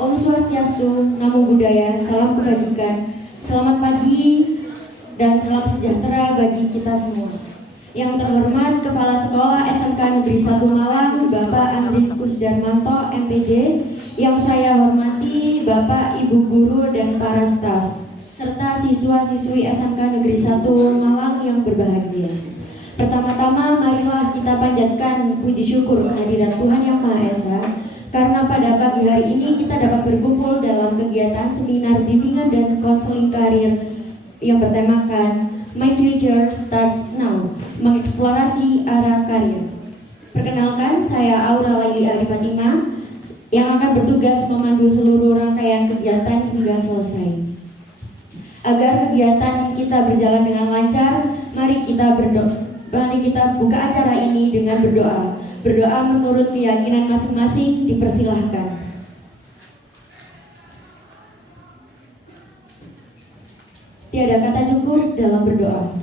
Om Swastiastu, Namo Buddhaya, salam kebajikan. Selamat pagi dan salam sejahtera bagi kita semua. Yang terhormat Kepala Sekolah SMK Negeri 1 Malang, Bapak Andri Kusdarmanto, MPD. Yang saya hormati Bapak, Ibu Guru, dan para staf, serta siswa-siswi SMK Negeri 1 Malang yang berbahagia. Pertama-tama marilah kita panjatkan puji syukur kehadirat Tuhan Yang Maha Esa, karena pada pagi hari ini kita dapat berkumpul dalam kegiatan seminar bimbingan dan konseling karir yang bertemakan My Future Starts Now, mengeksplorasi arah karir. Perkenalkan, saya Aura Laili Arifatima yang akan bertugas memandu seluruh rangkaian kegiatan hingga selesai. Agar kegiatan kita berjalan dengan lancar, mari kita buka acara ini dengan berdoa. Berdoa menurut keyakinan masing-masing dipersilahkan. Tiada kata cukup dalam berdoa.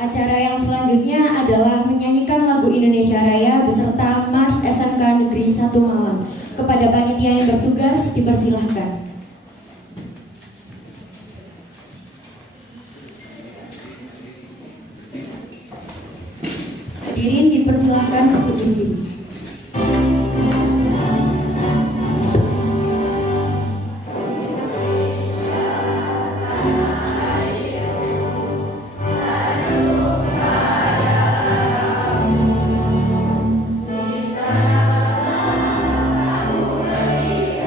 Acara yang selanjutnya adalah menyanyikan lagu Indonesia Raya beserta Mars SMK Negeri 1 Malang. Kepada panitia yang bertugas dipersilahkan. Hadirin dipersilahkan untuk berdiri. Di sana aku berdiri,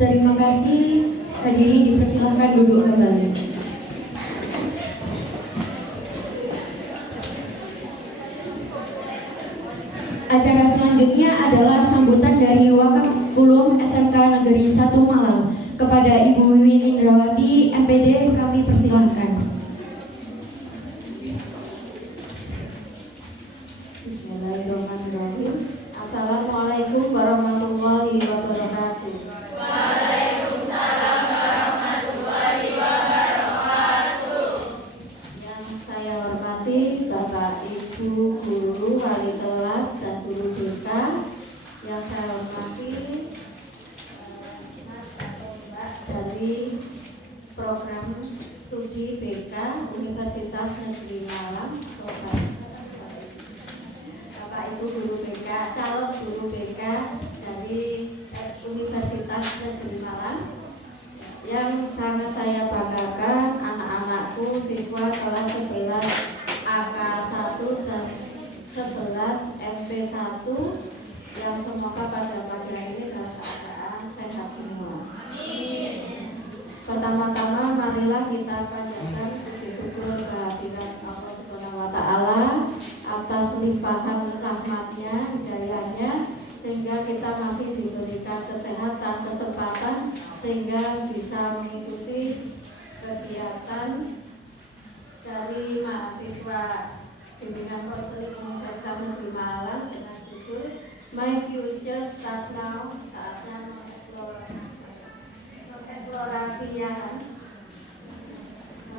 Terima kasih. Hadirin dipersilahkan duduk kembali. Acara selanjutnya adalah sambutan dari Wakaf Ulum SMK Negeri 1 Malang. Kepada Ibu Wiwin Indrawati, MPD, kami persilahkan. Bismillahirrahmanirrahim. Assalamualaikum warahmatullahi wabarakatuh. Waalaikumsalam warahmatullahi wabarakatuh. Yang saya hormati Bapak Ibu guru, wali kelas dan guru BK. Yang saya hormati Mas atau Mbak dari program studi BK Universitas Negeri Malang. Bapak Ibu guru BK, calon guru BK dari Universitas Negeri Malang. Yang sangat saya banggakan anak-anakku siswa kelas 11 AK1 dan 11 MP1 yang semoga pada pagi hari ini dalam keadaan sehat semua. Pertama-tama marilah kita panjatkan puji syukur kehadirat Allah Subhanahu wa taala atas limpahan rahmatnya, hidayahnya, sehingga kita masih diberikan kesehatan, kesempatan sehingga bisa mengikuti kegiatan dari mahasiswa bimbingan konseling Universitas Negeri Malang dengan judul My Future Start Now. Saatnya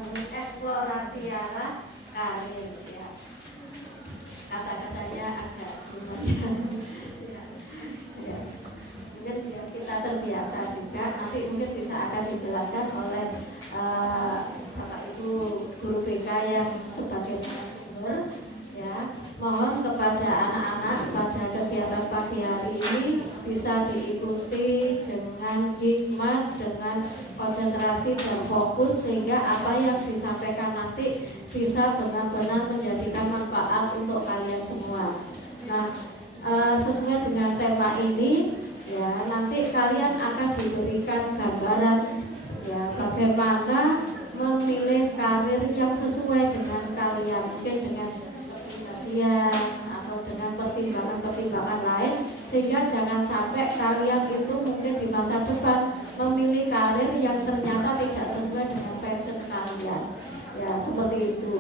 mengeksplorasi arah karir, ya. Kata-katanya agak lumayan. Ya. Mungkin kita terbiasa juga, nanti mungkin bisa akan dijelaskan oleh Bapak Ibu guru BK yang sebagai narasumber, ya. Mohon kepada anak-anak pada kegiatan pagi hari ini bisa diikuti dengan hikmat, dengan konsentrasi dan fokus, sehingga apa yang disampaikan nanti bisa benar-benar menjadikan manfaat untuk kalian semua. Nah, sesuai dengan tema ini, ya, nanti kalian akan diberikan gambaran, ya, bagaimana memilih karir yang sesuai dengan kalian, mungkin dengan kepribadian atau dengan pertimbangan-pertimbangan lain, sehingga jangan sampai kalian itu mungkin di masa depan memilih karir yang ternyata tidak sesuai dengan passion kalian. Ya, seperti itu.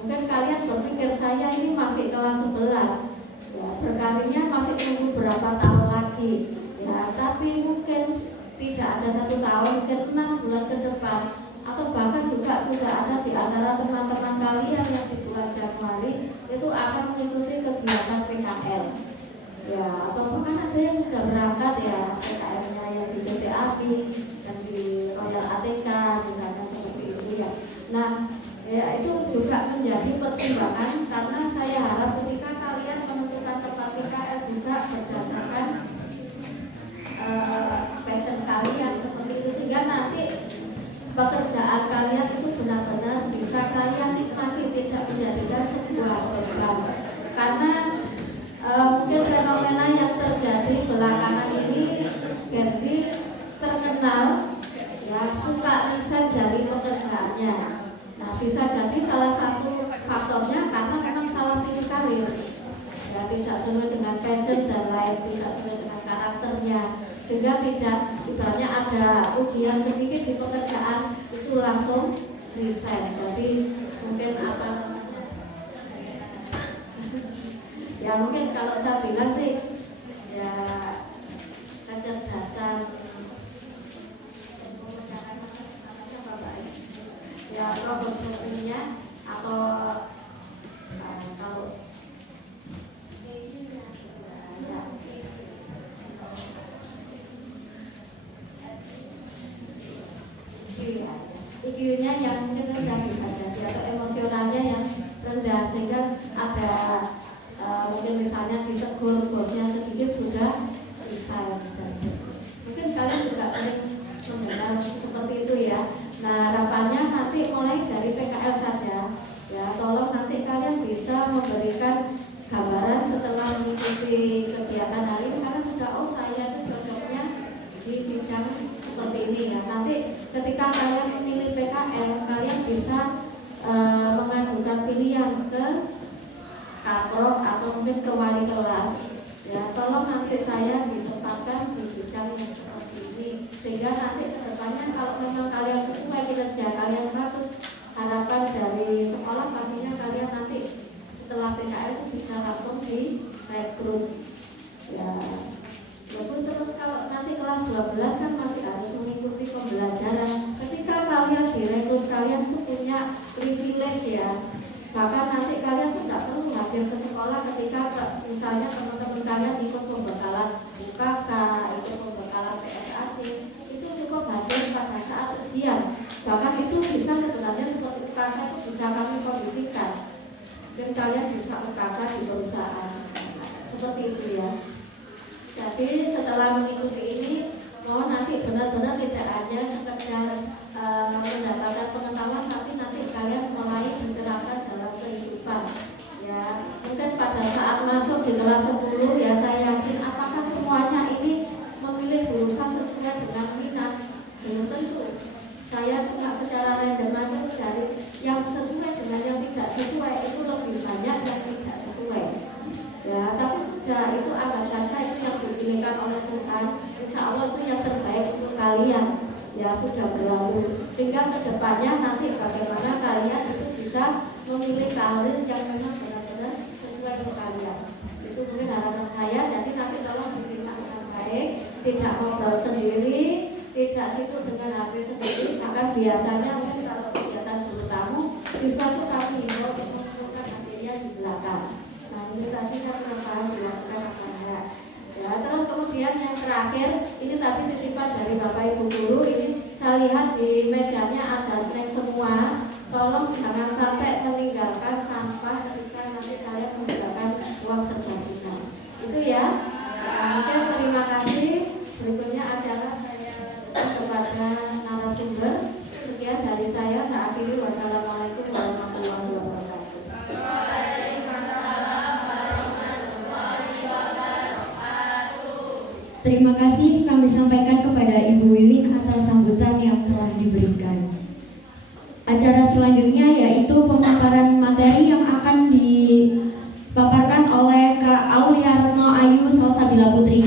Mungkin kalian berpikir saya ini masih kelas 11, ya, berkarirnya masih tunggu berapa tahun lagi, ya, tapi mungkin tidak ada 1 tahun, mungkin 6 bulan ke depan, atau bahkan juga sudah ada di antara teman-teman kalian yang di bulan Januari itu akan mengikuti kegiatan PKL, ya, atau bahkan ada yang sudah berangkat, ya, PKL-nya yang di PT API dan di Royal ATK misalnya, seperti itu, ya. Nah, ya, itu juga menjadi pertimbangan, karena saya harap ketika kalian menentukan tempat PKL juga berdasarkan passion kalian, seperti itu, sehingga nanti pekerjaan kalian itu benar-benar bisa kalian nikmati, tidak menjadikan sebuah beban. Karena mungkin fenomena yang terjadi belakangan ini, Gen Z terkenal, ya, suka riset dari pekerjaannya. Nah, bisa jadi salah satu faktornya karena memang salah pilih karir, ya, tidak sesuai dengan passion dan lain, tidak sesuai dengan karakternya, sehingga tidak, ibaratnya ada ujian sedikit di pekerjaan itu langsung resign. Jadi mungkin apa, ya, mungkin kalau saya bilang sih, ya, kecerdasan, ya, problem solvingnya, atau kalau IQ-nya yang mungkin rendah bisa jadi, atau emosionalnya yang rendah, sehingga ada mungkin misalnya ditegur bosnya sedikit sudah resign. Mungkin kalian juga sering mendengar seperti itu, ya. Nah, harapannya nanti mulai dari PKL saja, ya, tolong nanti kalian bisa memberikan gambaran setelah mengikuti kegiatan hari ini, karena sudah, oh, saya itu cocoknya di bidang nanti ketika kalian memilih PKL, kalian bisa mengajukan pilihan ke kaprok atau mungkin ke wali kelas. Ya, tolong nanti saya ditempatkan di bidang yang seperti ini, sehingga nanti kedepannya kalau memang kalian sesuai kinerja kalian bagus, harapan dari sekolah pastinya kalian nanti setelah PKL itu bisa langsung direkrut. Ya, walaupun terus kalau nanti kelas 12 kan masih harus mengikuti pembelajaran. Ketika kalian direkrut, kalian tuh punya privilege ya. Bahkan nanti kalian tuh tidak perlu hadir ke sekolah ketika misalnya teman-teman kalian ikut pembekalan UKK, ikut pembekalan PSAC, itu cukup hadir pada saat ujian. Bahkan itu bisa sebenarnya seperti UKK itu bisa kami kondisikan. Dan kalian bisa UKK di perusahaan. Seperti itu ya. Jadi setelah mengikuti ini, mohon nanti benar-benar tidak hanya sekedar mendapatkan pengetahuan, tapi nanti kalian mulai diterapkan dalam kehidupan. Ya, mungkin pada saat masuk di kelas 10 ya saya yakin apakah semuanya ini memilih jurusan sesuai dengan minat. Belum tentu. Saya cuma secara random aja dari yang sesuai dengan yang tidak sesuai itu lebih banyak yang tidak sesuai. Ya, tapi sudah itu anggap saja itu yang dipilihkan oleh Tuhan. Insya Allah itu yang terbaik untuk kalian. Ya sudah berlalu. Tinggal kedepannya nanti bagaimana kalian itu bisa memilih karir yang memang benar-benar sesuai untuk kalian. Itu mungkin harapan saya. Jadi nanti tolong disimak dengan baik, tidak ngobrol sendiri, tidak sibuk dengan HP sendiri. Maka biasanya mungkin kalau kegiatan guru tamu, siswa itu kami himbau untuk mengumpulkan HP-nya di belakang. Nah ini tadi kan apa dilakukan apa enggak. Ya, terus kemudian yang terakhir ini tadi titipan dari Bapak Ibu guru, ini saya lihat di mejanya ada snack semua. Tolong jangan sampai meninggalkan sampah ketika nanti kalian menggunakan uang serbaguna. Itu ya. Mungkin terima kasih. Berikutnya adalah saya kepada narasumber. Sekian dari saya. Saya akhiri. Wassalamualaikum warahmatullahi wabarakatuh. Terima kasih kami sampaikan kepada Ibu Wiwin atas sambutan yang telah diberikan. Acara selanjutnya yaitu pemaparan materi yang akan dipaparkan oleh Kak Auliarno Ayu Salsabila Putri,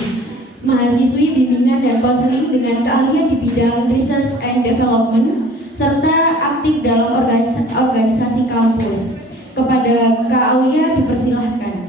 mahasiswi bimbingan dan konseling dengan keahlian di bidang research and development serta aktif dalam organisasi kampus. Kepada Kak Aulia dipersilahkan.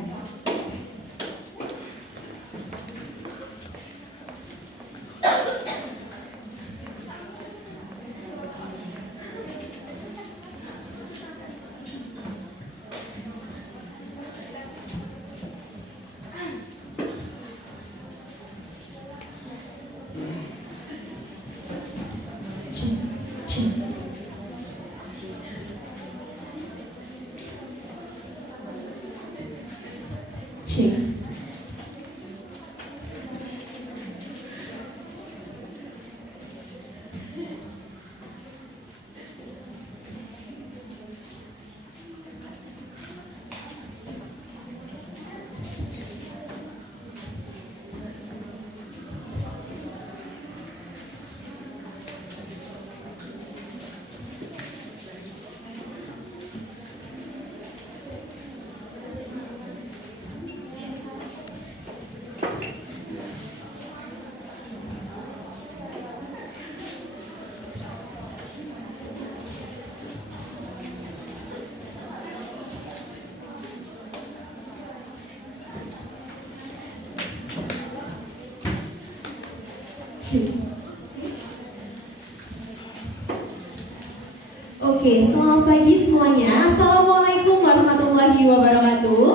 Oke, selamat pagi semuanya. Assalamualaikum warahmatullahi wabarakatuh.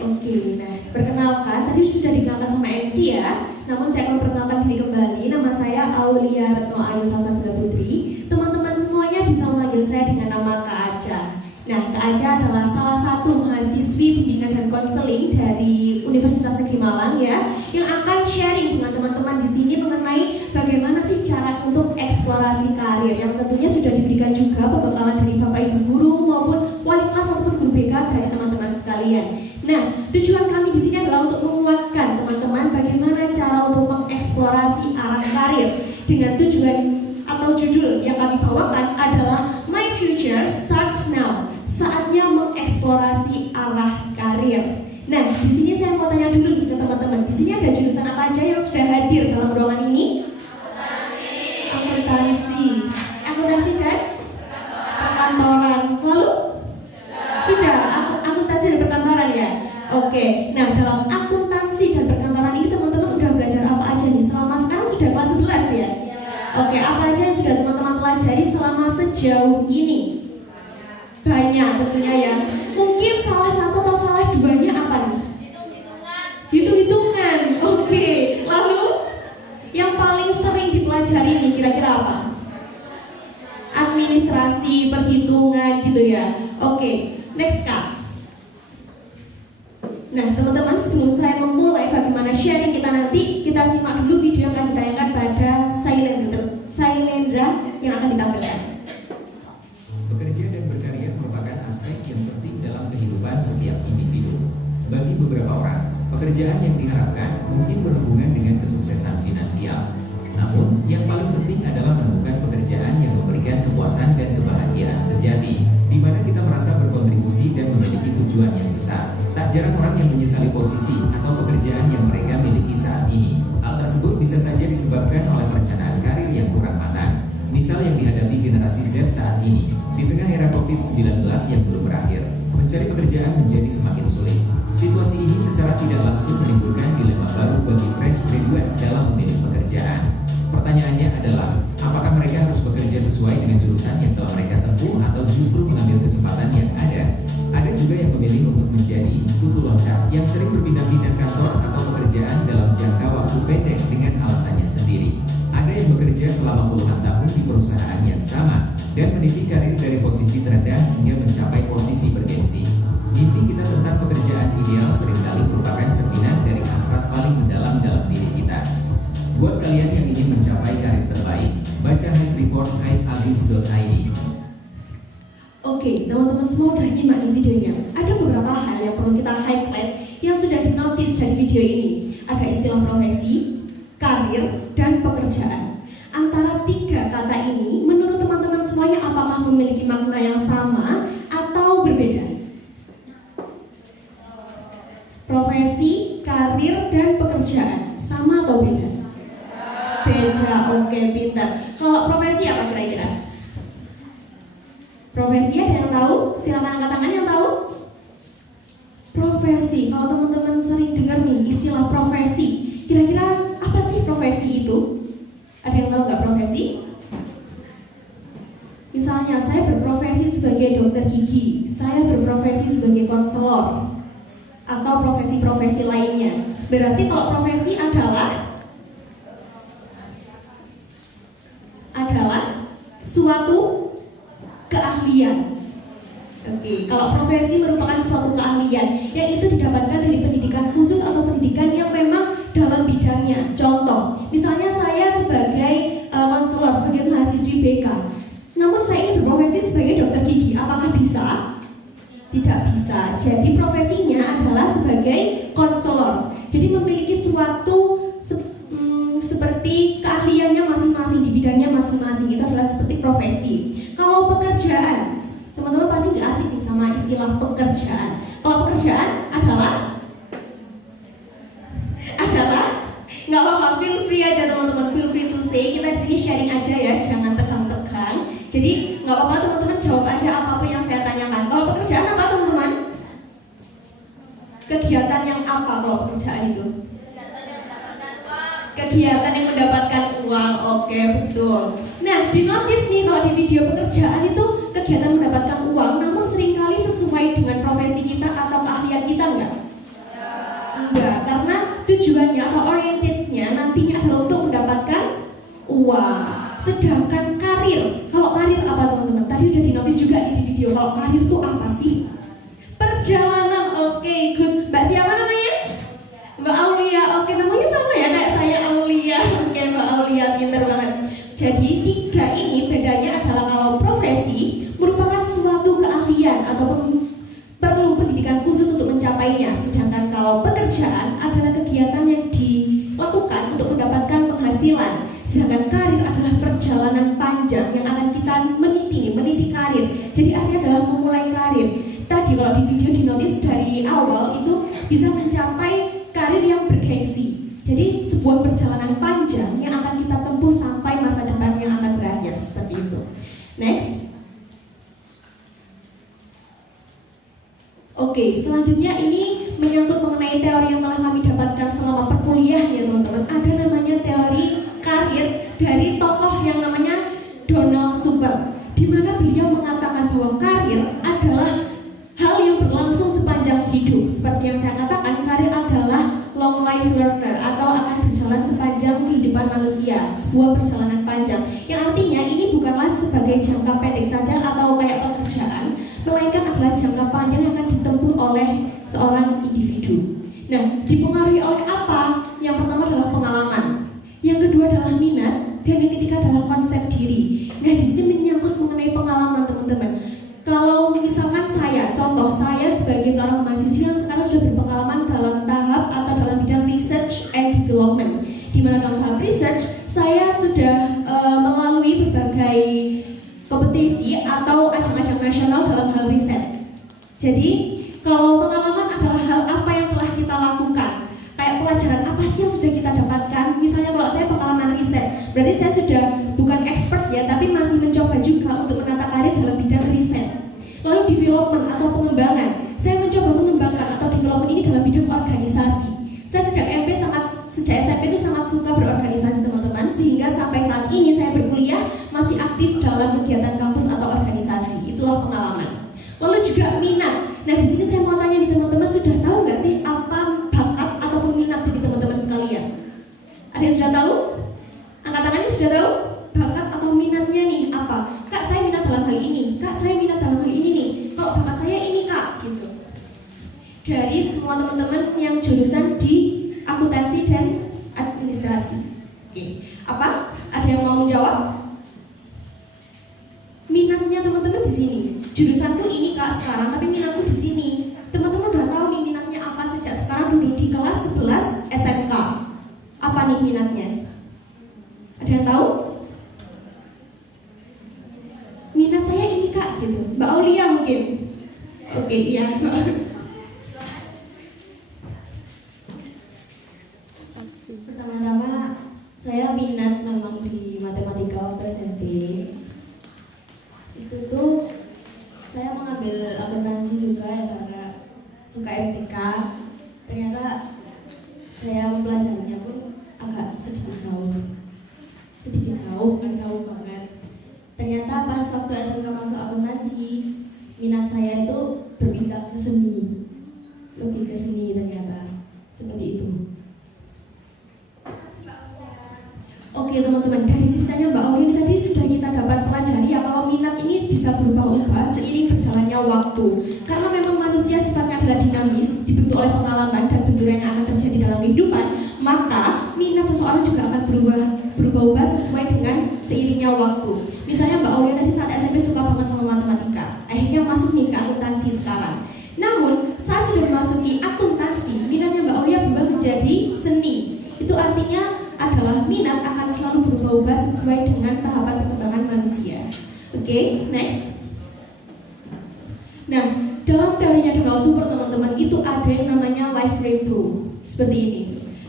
Oke, nah perkenalkan tadi sudah dikenalkan sama MC ya. Namun saya akan perkenalkan diri kembali. Nama saya Auliarno Ayu Salsabila Putri. Teman-teman semuanya bisa memanggil saya dengan nama Kak Aca. Nah, Kak Aca adalah salah satu mahasiswi bimbingan dan konseling dari Universitas Negeri Malang ya, yang akan sharing dengan teman-teman di sini mengenai bagaimana sih cara untuk eksplorasi karir, yang tentunya sudah diberikan juga pembekalan dari Bapak Ibu guru maupun wali kelas ataupun guru BK dari teman-teman sekalian. Nah, tujuan kami di sini adalah untuk menguatkan mau tanya dulu nih ke teman-teman. Di sini ada jurusan apa aja yang sudah hadir dalam ruangan ini? Akuntansi. Akuntansi dan perkantoran. Lalu? Sudah, akuntansi dan perkantoran ya? Oke, nah dalam akuntansi dan perkantoran ini teman-teman udah belajar apa aja nih? Selama sekarang sudah kelas 11 ya? Oke, apa aja yang sudah teman-teman pelajari selama sejauh ini? Banyak tentunya ya. Mungkin salah satu atau salah duanya apa nih? Hitung-hitungan. Oke, lalu yang paling sering dipelajari nih kira-kira apa? Administrasi, perhitungan gitu ya. Oke, next Kak. Nah teman-teman, sebelum saya memulai bagaimana sharing kita nanti, kita simak dulu video yang akan ditayangkan pada Sailendra yang akan ditampilkan. Bekerja dan berkarya merupakan aspek yang penting dalam kehidupan setiap individu. Bagi beberapa orang, pekerjaan yang diharapkan mungkin berhubungan dengan kesuksesan finansial. Namun, yang paling penting adalah menemukan pekerjaan yang memberikan kepuasan dan kebahagiaan sejati, di mana kita merasa berkontribusi dan memiliki tujuan yang besar. Tak jarang orang yang menyesali posisi atau pekerjaan yang mereka miliki saat ini. Hal tersebut bisa saja disebabkan oleh perencanaan karir yang kurang matang. Misal yang dihadapi generasi Z saat ini, di tengah era COVID-19 yang belum berakhir, mencari pekerjaan menjadi semakin sulit. Situasi ini secara tidak langsung menimbulkan dilema baru bagi fresh graduate dalam memilih pekerjaan. Pertanyaannya adalah, apakah mereka harus bekerja sesuai dengan jurusan yang telah mereka tempuh atau justru mengambil kesempatan yang ada? Ada juga yang memilih untuk menjadi kutu loncat yang sering berpindah-pindah kantor atau pekerjaan dalam jangka waktu pendek dengan alasannya sendiri. Ada yang bekerja selama puluhan tahun di perusahaan yang sama dan meniti karir dari posisi terendah hingga mencapai posisi bergengsi. Mimpi kita tentang pekerjaan ideal seringkali merupakan cerminan dari hasrat paling mendalam dalam diri kita. Buat kalian yang ingin mencapai karir terbaik, baca Hype Report hypeabis.id. Oke, teman-teman semua udah nyimak nih videonya. Ada beberapa hal yang perlu kita highlight yang sudah dinotis dari video ini. Ada istilah profesi, karir, dan pekerjaan. Antara tiga kata ini, menurut teman-teman semuanya apakah memiliki makna yang sama atau berbeda? Profesi, karir, dan pekerjaan sama atau beda? Beda, oke, pintar. Kalau profesi apa kira-kira? Profesi ada yang tahu? Silakan angkat tangan yang tahu. Profesi, kalau teman-teman sering dengar nih istilah profesi, kira-kira apa sih profesi itu? Ada yang tahu nggak profesi? Misalnya saya berprofesi sebagai dokter gigi, saya berprofesi sebagai konselor, atau profesi-profesi lainnya. Berarti kalau profesi adalah suatu keahlian. Oke, kalau profesi merupakan suatu keahlian yang itu didapatkan dari pendidikan khusus atau pendidikan yang memang dalam bidangnya. Contoh, misalnya saya sebagai konselor, sebagai mahasiswi BK, namun saya ingin berprofesi sebagai dokter gigi, apakah bisa? Tidak bisa. Jadi profesinya adalah sebagai konselor. Jadi memiliki suatu seperti keahliannya masing-masing di bidangnya masing-masing. Itu adalah seperti profesi. Kalau pekerjaan, teman-teman pasti nggak asik nih sama istilah pekerjaan. Kalau pekerjaan adalah nggak apa-apa, feel free aja teman-teman, feel free to say. Kita di sini sharing aja ya, jangan tegang-tegang. Jadi nggak apa-apa teman-teman, jawab aja apapun yang saya tanyakan. Kalau pekerjaan apa teman-teman? Kegiatan yang apa kalau pekerjaan itu? Kegiatan yang mendapatkan uang. Oke, betul. Nah, di notice nih kalau di video pekerjaan itu kegiatan mendapatkan uang, namun seringkali sesuai dengan profesi kita atau keahlian kita enggak? Enggak, karena tujuannya atau orientednya nantinya adalah untuk mendapatkan uang. Sedangkan karir, kalau karir apa teman-teman? Tadi udah di notice juga nih di video. Kalau karir itu apa sih? Perjalanan. Oke, good. Mbak siapa namanya? Mbak Aulia. Oke, namanya sama ya kayak saya, Aulia. Oke, Mbak Aulia, pintar banget. Jadi tiga ini bedanya adalah kalau profesi merupakan suatu keahlian atau perlu pendidikan khusus untuk mencapainya. Sedangkan kalau pekerjaan adalah kegiatan yang dilakukan untuk mendapatkan penghasilan. Sedangkan karir adalah perjalanan panjang yang akan kita meniti karir. Jadi artinya adalah memulai karir. Tadi kalau di video di notice dari awal itu bisa mencapai perjalanan panjang yang akan kita tempuh sampai masa depan yang akan berakhir. Seperti itu. Next. Oke, selanjutnya ini menyangkut mengenai teori yang telah kami dapatkan selama perkuliahan ya teman-teman. Ada namanya teori karir dari tokoh yang namanya Donald Super, di mana beliau mengatakan bahwa karir adalah hal yang berlangsung sepanjang hidup. Seperti yang saya katakan, karir adalah long life learner atau akan berjalan sepanjang kehidupan manusia, sebuah perjalanan panjang. Yang artinya ini bukanlah sebagai jangka pendek saja atau kayak pekerjaan, melainkan adalah jangka panjang yang akan ditempuh oleh seorang individu. Nah, dipengaruhi oleh apa? Yang pertama adalah pengalaman, yang kedua adalah minat, dan yang ketiga adalah konsep diri. Nah, di sini menyangkut mengenai pengalaman teman-teman. Kalau misalkan contoh saya sebagai seorang mahasiswa yang sekarang sudah berpengalaman dalam tahap atau dalam bidang research and development, di mana dalam tahap research saya sudah melalui berbagai kompetisi atau ajang-ajang nasional dalam hal riset. Jadi kalau pengalaman adalah hal apa yang telah kita lakukan, kayak pelajaran apa sih yang sudah kita dapatkan. Misalnya kalau saya pengalaman riset, berarti saya sudah bukan expert ya, tapi masih mencoba juga untuk menata karir dalam bidang riset. Lalu development atau pengembangan, saya mencoba mengembangkan atau development ini dalam bidang organisasi. Saya sejak SMP itu sangat suka berorganisasi teman-teman, sehingga sampai saat ini saya berkuliah masih aktif dalam kegiatan kampus atau organisasi. Itulah pengalaman. Lalu juga minat. Nah, di sini saya mau tanya nih teman-teman, sudah tahu nggak sih apa bakat ataupun minat dari teman-teman sekalian? Ada yang sudah tahu? Angkat tangannya sudah tahu? Bakat atau minatnya nih apa? Kak, saya minat dalam hal ini. Kak, saya minat dalam hal ini nih. Kalau bakat saya ini kak, gitu. Dari semua teman-teman yang jurusan di akuntansi dan administrasi. Oke. Apa? Ada yang mau menjawab? Minatnya teman-teman di sini. Jurusanku ini kak sekarang, tapi minatku di sini. Teman-teman udah tahu nih minatnya apa sejak sekarang duduk di kelas 11 SMK. Apa nih minatnya? Ada yang tahu? Minat saya ini kak, gitu. Mbak Aulia mungkin. Oke, iya. Pertama-tama saya minat memang di matematika waktu SMP. Itu tuh saya mengambil akuntansi juga ya karena suka FTK. Ternyata saya mempelajarinya pun agak sedikit jauh, kan jauh banget. Ternyata pas waktu SMK masuk akuntansi, minat saya itu berpindah ke seni, lebih ke seni ternyata seperti itu. Oke teman-teman, dari ceritanya Mbak Aulin tadi sudah kita dapat pelajari ya kalau minat ini bisa berubah-ubah seiring berjalannya waktu. Karena memang manusia sifatnya adalah dinamis, dibentuk oleh pengalaman dan benturan yang akan terjadi dalam kehidupan, maka minat seseorang juga akan berubah-ubah sesuai dengan seiringnya waktu. Misalnya Mbak Aulin tadi saat SMP suka banget sama matematika, akhirnya masuk nih ke akuntansi sekarang. Namun saat sudah memasuki akuntansi, minatnya Mbak Aulia berubah menjadi seni. Itu artinya adalah minat akan selalu berubah-ubah sesuai dengan tahapan perkembangan manusia. Oke, next. Nah, dalam teorinya Donald Super teman-teman itu ada yang namanya life rainbow. Seperti ini.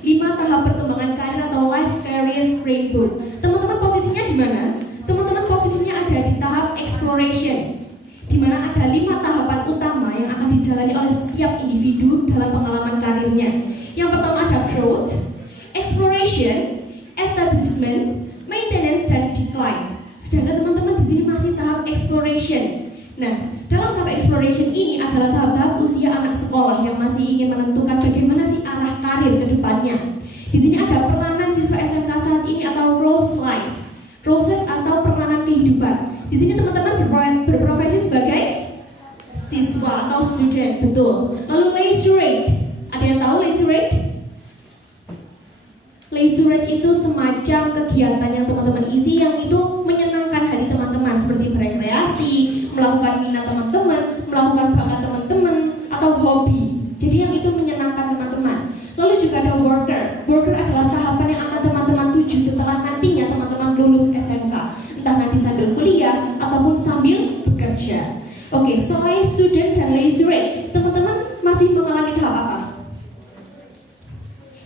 5 tahap perkembangan karir atau life career rainbow. Teman-teman posisinya di mana? Teman-teman posisinya ada di tahap exploration, di mana ada 5 tahapan utama yang akan dijalani oleh setiap individu dalam pengalaman karirnya. Yang pertama ada growth, exploration, establishment, maintenance, dan decline. Sedangkan teman-teman di sini masih tahap exploration. Nah, dalam tahap exploration ini adalah tahap-tahap usia anak sekolah yang masih ingin menentukan bagaimana sih arah karir ke depannya. Di sini ada peranan siswa SMK saat ini atau roles life, roles life atau peranan kehidupan. Di sini teman-teman berprofesi sebagai siswa atau student, betul. Lalu leisure rate, ada yang tahu leisure rate? Leisure rate itu semacam kegiatan yang teman-teman isi yang itu menyenangkan hati teman-teman, seperti berekreasi, melakukan minat teman-teman, melakukan bakat teman-teman, atau hobi. Jadi yang itu menyenangkan teman-teman. Lalu juga ada worker. Worker adalah tahapan yang akan teman-teman tuju setelah nantinya teman-teman lulus SMK, entah nanti sambil kuliah ataupun sambil bekerja. Oke, selain student dan leisure rate, teman-teman masih mengalami tahap apa?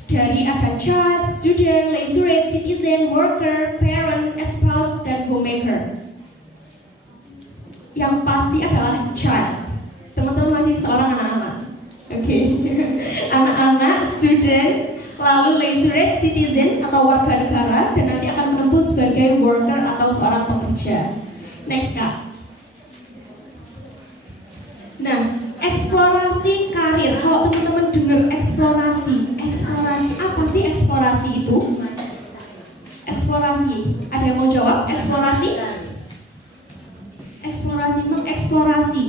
Dari ada charge, student, lecturer, citizen, worker, parent, spouse, dan homemaker. Yang pasti adalah child. Teman-teman masih seorang anak-anak. Oke. Anak-anak, student, lalu lecturer, citizen atau warga negara, dan nanti akan menempuh sebagai worker atau seorang pekerja. Next, Kak. Nah, eksplorasi karir. Kalau teman-teman dengar eksplorasi apa sih eksplorasi itu? Eksplorasi. Ada yang mau jawab? Eksplorasi, mengeksplorasi.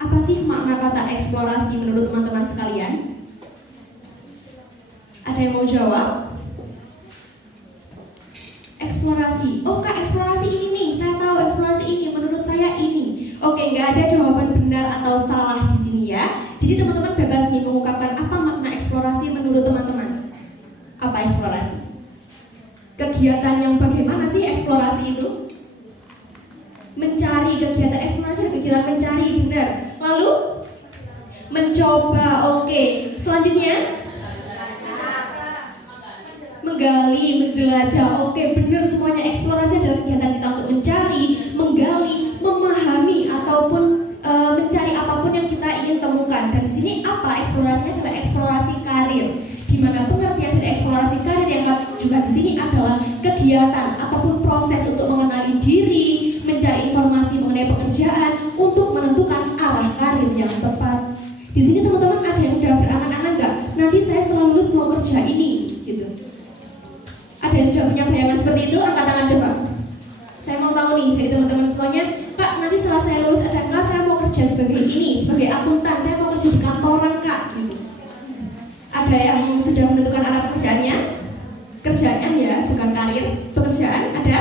Apa sih makna kata eksplorasi menurut teman-teman sekalian? Ada yang mau jawab? Eksplorasi. Oh Kak, eksplorasi ini nih. Saya tahu eksplorasi ini. Menurut saya ini. Oke, nggak ada jawaban benar atau salah di sini ya. Jadi teman-teman bebas nih mengungkapkan apa makna eksplorasi menurut teman-teman. Apa eksplorasi? Kegiatan yang bagaimana sih eksplorasi itu? Mencari, kegiatan eksplorasi, kegiatan mencari, benar. Lalu mencoba, oke. Selanjutnya menggali, menjelajah, oke, benar, semuanya eksplorasi adalah kegiatan kita untuk mencari, menggali, memahami ataupun mencari apapun yang kita ingin temukan. Dan di sini apa eksplorasinya adalah eksplorasi karir. Di mana pengertian dari eksplorasi karir yang juga di sini adalah kegiatan ataupun proses untuk mengenali diri, mencari informasi mengenai pekerjaan untuk menentukan arah karir yang tepat. Di sini teman-teman ada yang udah berangan-angan nggak? Nanti saya setelah lulus mau kerja ini, gitu. Ada yang sudah punya bayangan seperti itu? Angkat tangan coba. Saya mau tahu nih dari teman-teman semuanya, Kak, nanti setelah saya lulus SMK saya mau kerja sebagai ini, sebagai akuntan, saya mau kerja di kantoran Kak, gitu. Ada yang sudah menentukan arah pekerjaannya? Kerjaan ya, bukan karir. Pekerjaan ada?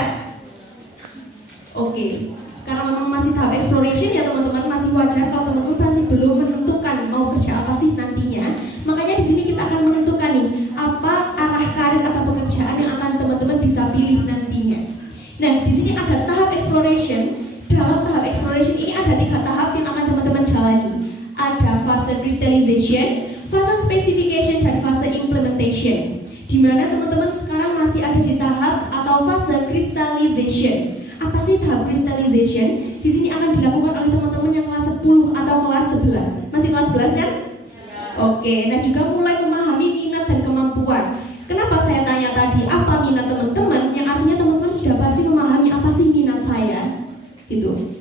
Oke. Karena memang masih tahap exploration ya teman-teman, masih wajar kalau teman-teman masih belum menentukan mau kerja apa sih nantinya. Makanya di sini kita akan menentukan nih apa arah karir atau pekerjaan yang akan teman-teman bisa pilih nantinya. Nah, di sini ada tahap exploration. Dalam tahap exploration ini ada 3 tahap yang akan teman-teman jalani. Ada fase crystallization, fase specification, dan fase implementation. Di mana teman-teman sekarang masih ada di tahap atau fase crystallization. Apa sih tahap crystallization? Di sini akan dilakukan oleh teman-teman yang kelas 10 atau kelas 11. Masih kelas 11 kan? Oke, nah juga mulai memahami minat dan kemampuan. Kenapa saya tanya tadi apa minat teman-teman? Yang artinya teman-teman sudah pasti memahami apa sih minat saya, gitu.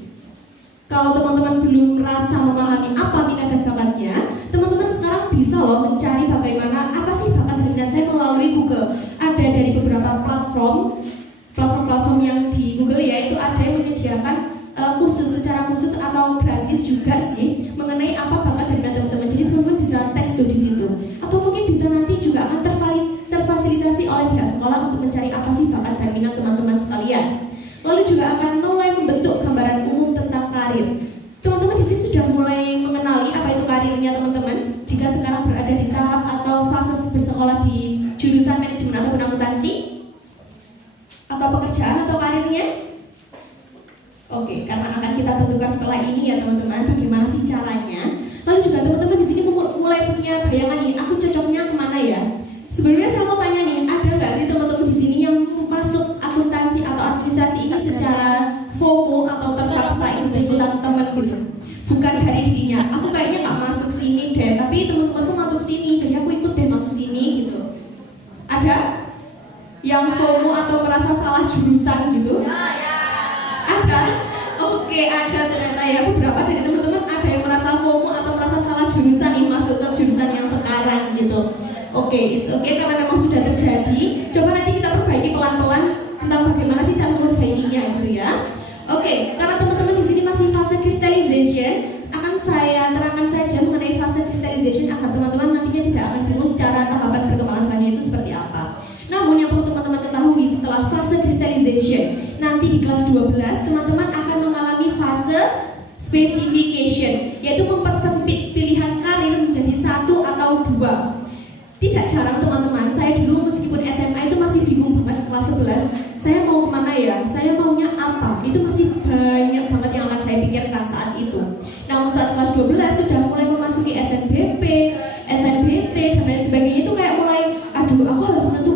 Kalau teman-teman belum merasa memahami apa minat dan bakatnya, teman-teman sekarang bisa loh mencari bagaimana apa sih bakat dan minat saya melalui Google. Ada dari beberapa platform yang di Google ya, itu ada yang menyediakan kursus secara khusus atau gratis juga sih mengenai apa bakat dan minat teman-teman. Jadi teman-teman bisa tes tuh di situ. Atau mungkin bisa nanti juga akan terfasilitasi oleh pihak sekolah untuk mencari apa sih bakat dan minat teman-teman sekalian. Lalu juga akan mulai membentuk gambaran umum tentang karir. Teman-teman di sini sudah mulai mengenali apa itu karirnya teman-teman. Jika sekarang berada di tahap atau fase bersekolah di jurusan manajemen atau akuntansi atau pekerjaan atau karirnya. Oke, karena akan kita tentukan setelah ini ya teman-teman, bagaimana sih caranya. Lalu juga teman-teman di sini mulai punya bayangan nih, aku cocoknya kemana ya. Sebelumnya saya mau tanya nih, ada nggak sih teman-teman di sini yang masuk akuntansi atau administrasi ini secara FOMO atau terpaksa ikutan teman gitu? Bukan dari dirinya, aku kayaknya nggak masuk sini deh, tapi teman-temanku masuk sini, jadi aku ikut deh masuk sini gitu. Ada yang FOMO atau merasa salah jurusan gitu? Ada? Oke, ada ternyata ya, beberapa dari teman-teman ada yang merasa FOMO atau merasa salah jurusan nih masuk ke jurusan yang sekarang gitu. Oke, it's okay karena memang sudah terjadi. Coba nanti kita perbaiki pelan-pelan tentang bagaimana sih cara memperbaikinya gitu ya. Oke, karena teman-teman di sini masih fase crystallization, akan saya terangkan saja mengenai fase crystallization agar teman-teman nantinya tidak akan bingung secara tahapan perkembangannya itu seperti apa. Namun yang perlu teman-teman ketahui setelah fase crystallization, nanti di kelas 12 teman-teman akan mengalami fase specification, yaitu mempersempit pilihan karir menjadi 1 atau 2. Tidak jarang teman-teman, saya dulu meskipun SMA itu masih bingung banget kelas 11, saya mau kemana ya, saya maunya apa, itu masih banyak banget yang akan saya pikirkan saat itu. Namun saat kelas 12 sudah mulai memasuki SNBP, SNBT dan lain sebagainya, itu kayak mulai, aduh aku harus menentukan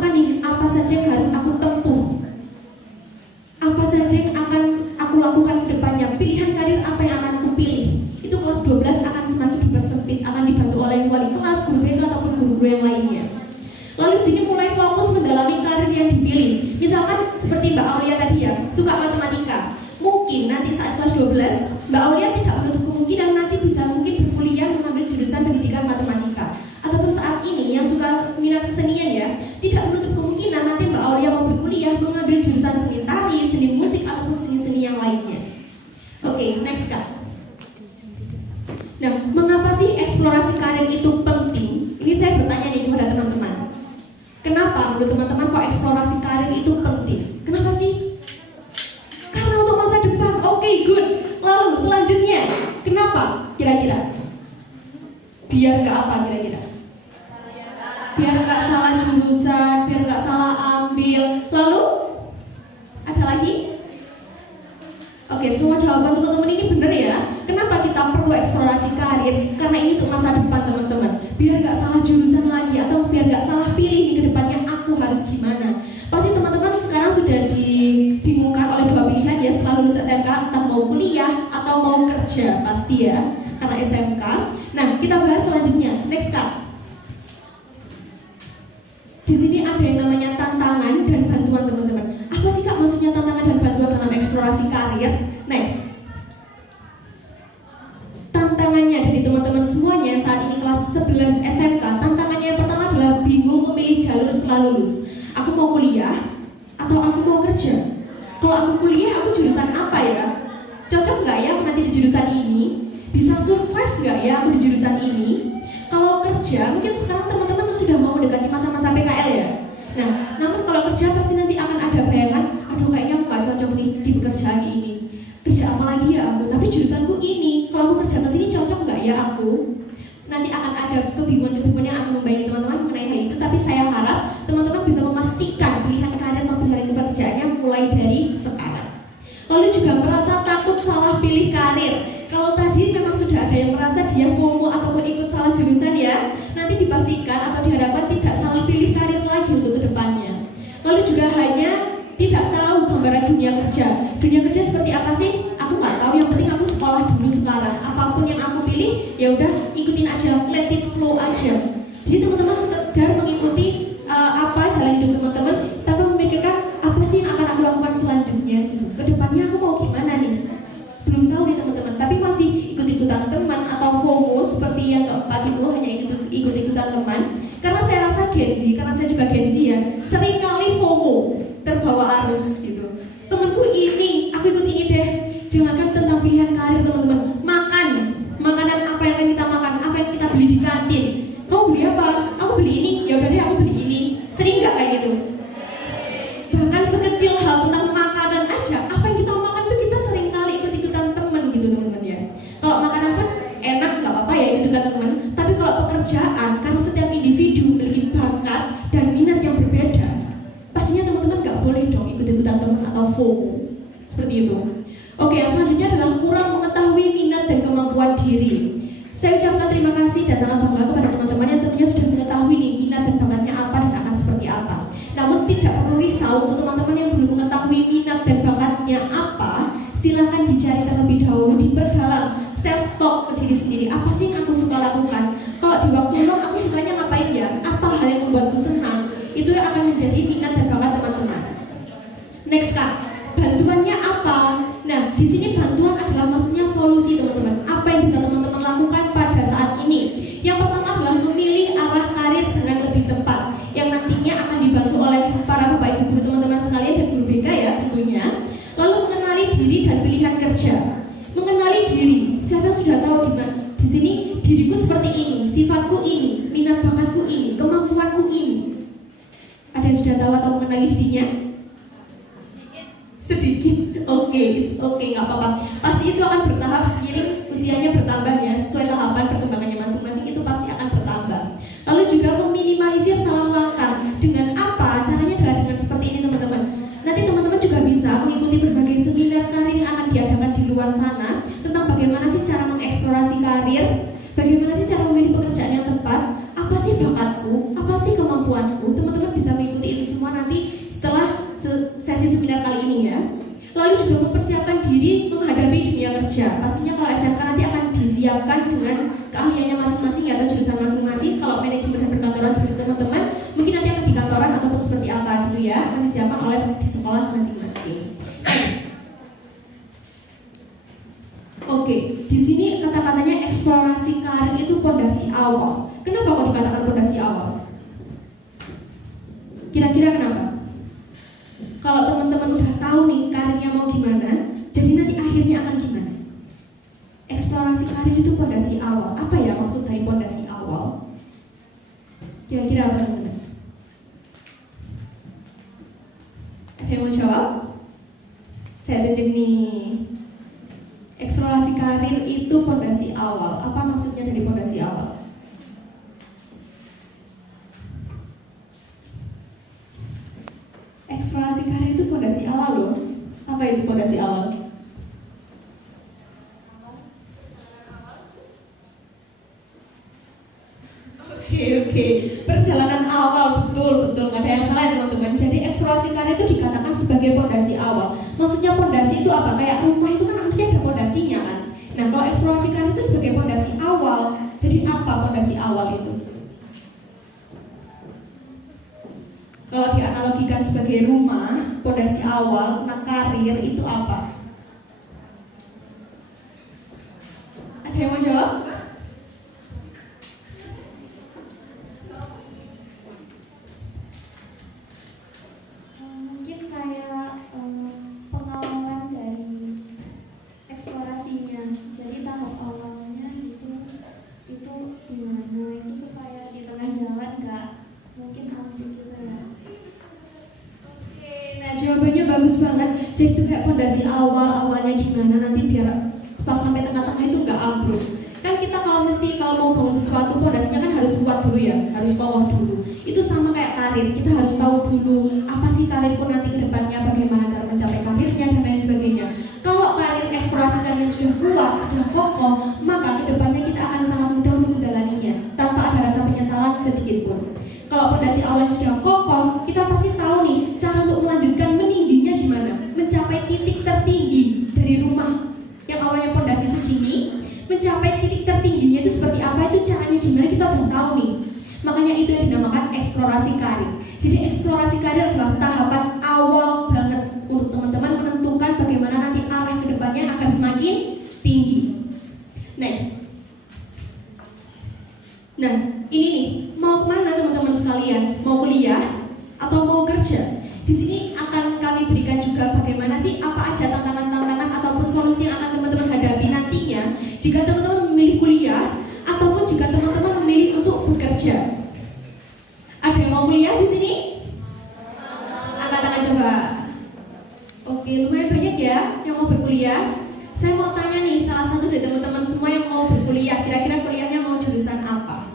Nah, mengapa sih eksplorasi karir itu penting? Ini saya bertanya nih kepada teman-teman. Kenapa menurut teman-teman kok eksplorasi karir itu penting? Kenapa sih? Karena untuk masa depan. Oke, good. Lalu selanjutnya, kenapa kira-kira? Biar nggak apa kira-kira? Biar nggak salah jurusan, biar nggak salah ambil. Lalu ada lagi? Oke, semua jawaban teman-teman ini benar ya. Kenapa kita perlu eksplorasi karir? Karena ini untuk masa depan teman-teman. Biar nggak salah jurusan lagi atau biar nggak salah pilih nih ke depannya aku harus gimana. Pasti teman-teman sekarang sudah dibingungkan oleh dua pilihan ya setelah lulus SMK, entah mau kuliah atau mau kerja pasti ya karena SMK. Nah, kita bahas selanjutnya. Next Kak. Di sini ada yang namanya tantangan dan bantuan teman-teman. Apa sih Kak maksudnya tantangan dan bantuan dalam eksplorasi karir? Next. Tantangannya dari teman-teman semuanya saat ini kelas 11 SMK, tantangannya yang pertama adalah bingung memilih jalur setelah lulus. Aku mau kuliah atau aku mau kerja? Kalau aku kuliah, aku jurusan apa ya? Cocok nggak ya aku nanti di jurusan ini? Bisa survive nggak ya aku di jurusan ini? Kalau kerja, mungkin sekarang teman-teman sudah mau mendekati masa-masa PKL ya. Nah, namun kalau kerja pasti nanti akan ada bayangan, aduh kayaknya aku nggak cocok nih di pekerjaan ini. Kerja apa lagi ya aku? Tapi jurusanku ini, kalau aku kerja ke sini cocok nggak ya aku? Nanti akan ada kebingungan-kebingungan yang akan membayang teman-teman mengenai hal itu. Tapi saya harap teman-teman bisa memastikan pilihan karir atau pilihan pekerjaannya mulai dari sekarang. Lalu juga merasa takut salah pilih karir. Kalau tadi memang sudah ada yang merasa dia FOMO ataupun ikut salah jurusan ya, nanti dipastikan atau diharapkan tidak salah pilih karir lagi untuk kedepannya. Lalu juga hanya tidak tahu gambaran dunia kerja. Dunia kerja seperti apa sih? Aku nggak tahu. Yang penting aku sekolah dulu sekarang. Apapun yang aku pilih, ya udah ikutin aja, let it flow aja. Jadi teman-teman sekedar mengikuti apa jalan hidup teman-teman, tapi memikirkan apa sih yang akan aku lakukan selanjutnya. Kedepannya aku mau gimana nih? Belum tahu nih teman-teman. Tapi masih ikut-ikutan teman atau FOMO seperti yang keempat itu hanya ikut-ikutan teman. Karena saya rasa Gen Z, karena saya juga Gen Z ya, seringkali FOMO terbawa arus gitu. Temanku ini, aku ikut ini deh. Jangankan tentang pilihan karir teman-teman, makanan apa yang akan kita makan, apa yang kita beli di kantin. Kamu beli apa? Aku beli ini. Ya udah deh aku beli ini. Sering nggak kayak gitu? Bahkan sekecil hal tentang makanan aja, apa yang kita makan tuh kita sering kali ikut-ikutan teman gitu teman-teman ya. Kalau makanan pun enak nggak apa-apa ya ikut-ikutan teman. Tapi kalau pekerjaan, karena setiap individu memiliki bakat dan minat yang berbeda, pastinya teman-teman nggak boleh dong ikut-ikutan teman atau FOMO seperti itu. Oke, yang selanjutnya adalah kurang mengetahui minat dan kemampuan diri. Saya ucapkan terima kasih dan sangat bangga kepada teman-teman yang tentunya sudah mengetahui nih minat dan bakatnya apa dan akan seperti apa. Namun tidak perlu risau untuk teman-teman yang belum mengetahui minat dan bakatnya apa, silakan dicari terlebih dahulu, diperdalam, self talk ke diri sendiri. Apa sih yang aku suka lakukan? Kalau di waktu luang aku sukanya ngapain ya? Apa hal yang membuatku senang? Itu yang akan menjadi minat dan bakat teman-teman. Next Kak, bantuannya apa? Nah, di sini bantuan adalah maksudnya solusi teman-teman. Apa yang bisa teman-teman lakukan pada saat ini? Yang pertama adalah memilih arah karir dengan lebih tepat, yang nantinya akan dibantu oleh para bapak ibu guru teman-teman sekalian dan guru BK ya tentunya. Lalu mengenali diri dan pilihan kerja. Mengenali diri, siapa yang sudah tahu di sini diriku seperti ini, sifatku ini, minat bakatku ini, kemampuanku ini. Ada yang sudah tahu atau mengenali dirinya? Sedikit, oke, it's okay, nggak apa-apa. Pasti itu akan bertahap seiring usianya bertambah ya, sesuai tahapan perkembangannya masing-masing itu pasti akan bertambah. Lalu juga meminimalisir salah langkah. Dengan apa? Caranya adalah dengan seperti ini teman-teman. Nanti teman-teman juga bisa mengikuti berbagai seminar karir yang akan diadakan di luar sana tentang bagaimana sih cara mengeksplorasi karir, bagaimana sih cara memilih pekerjaan yang tepat, apa sih bakatku, apa sih kemampuanku. Teman-teman bisa mengikuti itu semua nanti setelah sesi seminar kali ini ya. Lalu juga mempersiapkan diri menghadapi dunia kerja. Pastinya kalau SMK nanti akan disiapkan dengan keahliannya masing-masing ya, atau jurusan masing-masing. Kalau manajemen dan perkantoran seperti teman-teman, mungkin nanti akan di kantoran ataupun seperti apa gitu ya, akan disiapkan oleh di sekolah masing-masing. Oke, di sini kata-katanya eksplorasi karir itu pondasi awal. Kenapa kok dikatakan pondasi awal? Kira-kira kenapa? Kalau teman-teman udah tahu nih karirnya mau gimana, jadi nanti akhirnya akan gimana? Eksplorasi eksplorasi karir itu pondasi awal. Apa ya maksud dari pondasi awal? Kira-kira apa teman-teman? Ada yang mau jawab? Saya tunjuk nih. Eksplorasi karir itu pondasi awal. Apa maksudnya dari pondasi awal? Eksplorasi karir itu pondasi awal loh. Apa itu pondasi awal? Oke. Perjalanan awal, betul, nggak ada yang salah ya teman-teman. Jadi eksplorasi karir itu dikatakan sebagai pondasi awal. Maksudnya pondasi itu apa? Kayak rumah itu kan mesti ada pondasinya kan. Nah, kalau eksplorasi karir itu sebagai pondasi awal. Jadi apa pondasi awal itu? Kalau dianalogikan sebagai rumah, pondasi awal tentang karir itu apa? Ada yang mau jawab? Mungkin kayak pengalaman dari eksplorasinya. Jadi tahap awalnya gitu itu gimana, itu supaya di tengah jalan nggak mungkin ambil gitu ya. Oke, nah jawabannya bagus banget. Jadi itu kayak pondasi awalnya gimana nanti biar pas sampai tengah-tengah itu nggak ambruk. Kan kita kalau mau bangun sesuatu pondasinya kan harus kuat dulu ya, harus kokoh dulu. Itu sama kayak karir, kita harus tahu dulu apa sih karirku nanti ke depannya, bagaimana cara mencapai karirnya dan lain sebagainya. Kalau karir eksplorasi karir sudah kuat, sudah kokoh, maka ke depannya kita akan sangat mudah untuk menjalaninya tanpa ada rasa penyesalan sedikit pun. Kalau pondasi awal sudah kokoh, kita pasti tahu nih cara untuk melanjutkan meningginya gimana, mencapai titik tertinggi dari rumah yang awalnya pondasi segini, mencapai titik tertingginya itu seperti apa, itu caranya gimana kita udah tahu nih. Makanya itu yang dinamakan eksplorasi karir. Jadi eksplorasi karir adalah tahapan awal banget untuk teman-teman menentukan bagaimana nanti arah ke depannya akan semakin tinggi. Next. Nah, ini nih, mau kemana teman-teman sekalian? Mau kuliah atau mau kerja? Di sini akan kami berikan juga bagaimana sih, apa aja tantangan-tantangan ataupun solusi yang akan teman-teman hadapi nantinya jika teman-teman memilih kuliah ataupun jika teman-teman memilih untuk bekerja. Ada yang mau kuliah di sini? Angkat tangan coba. Oke, lumayan banyak ya yang mau berkuliah. Saya mau tanya nih, salah satu dari teman-teman semua yang mau berkuliah, kira-kira kuliahnya mau jurusan apa?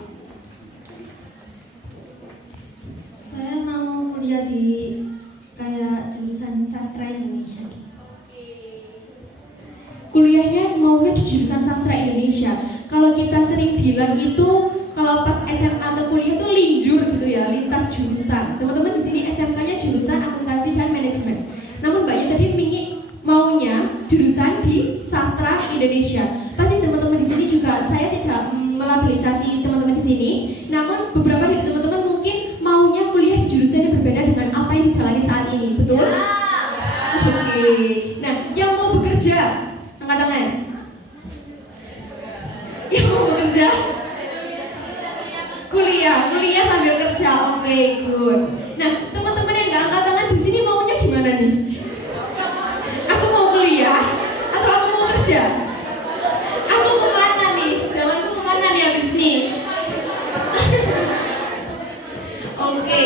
Saya mau kuliah di kayak jurusan sastra Indonesia. Kuliahnya maunya di jurusan sastra Indonesia. Kalau kita sering bilang itu kalau pas SMA atau kuliah itu linjur gitu ya, lintas jurusan. Teman-teman di sini SMK-nya jurusan akuntansi dan manajemen. Namun banyak tadi maunya jurusan di sastra Indonesia. Pasti teman-teman di sini juga, saya tidak melabilisasi teman-teman di sini. Namun beberapa dari teman-teman mungkin maunya kuliah di jurusan yang berbeda dengan apa yang dijalani saat ini, betul? Oke. Nah, yang mau bekerja, angkat tangan. Yang mau bekerja? Kuliah sambil kerja. Oke, good. Nah, teman-teman yang nggak angkat tangan di sini maunya gimana nih? Aku mau kuliah atau aku mau kerja? Aku kemana nih? Jalanku kemana nih abis ini? Oke.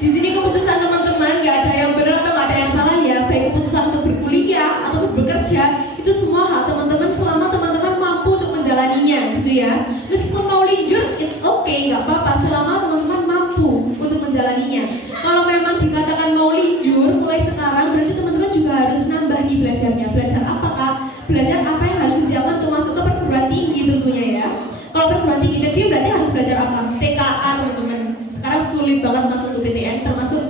Di sini keputusan teman-teman nggak ada yang benar atau nggak ada yang salah ya. Baik keputusan untuk berkuliah atau bekerja itu semua hak teman-teman selama teman-teman mampu untuk menjalaninya, gitu ya. Meskipun mau linjur, it's okay, nggak apa-apa selama teman-teman mampu untuk menjalaninya. Kalau memang dikatakan mau linjur mulai sekarang, berarti teman-teman juga harus nambah nih belajarnya. Belajar apa kak? Belajar apa yang harus disiapkan untuk masuk ke perguruan tinggi tentunya ya. Kalau perguruan tinggi negeri berarti harus belajar apa? TKA teman-teman. Sekarang sulit banget masuk ke PTN, termasuk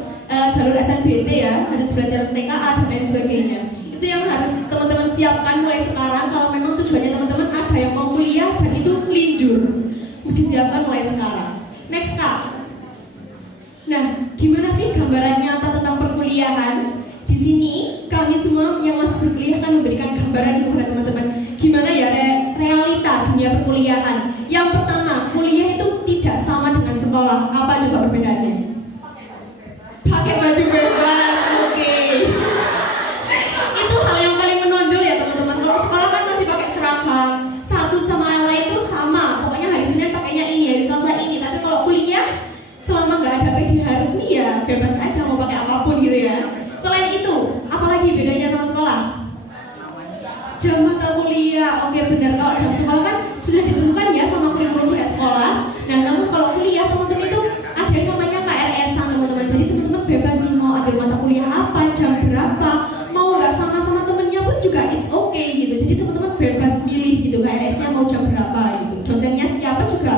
jalur SNBT ya, harus belajar TKA dan lain sebagainya. Itu yang harus teman-teman siapkan mulai sekarang. Kalau memang tujuannya teman-teman ada yang mau kuliah dan itu linjur, disiapkan mulai sekarang. Next kak. Nah, gimana sih gambaran nyata tentang perkuliahan? Di sini kami semua yang masih berkuliah akan memberikan gambaran kepada teman-teman gimana ya realita dunia perkuliahan. Yang pertama, kuliah itu tidak sama dengan sekolah. Apa coba perbedaannya? Pakai baju bebas, oke. Itu hal yang paling menonjol ya teman-teman. Kalau sekolah kan masih pakai seragam benar, kalau jam sekolah kan sudah ditentukan ya sama kurikulum pihak sekolah. Nah, namun kalau kuliah teman-teman itu ada yang namanya KRS-an teman-teman. Jadi teman-teman bebas nih mau ambil mata kuliah apa, jam berapa, mau nggak sama-sama temennya pun juga it's okay gitu. Jadi teman-teman bebas milih gitu KRS-nya mau jam berapa gitu. Dosennya siapa juga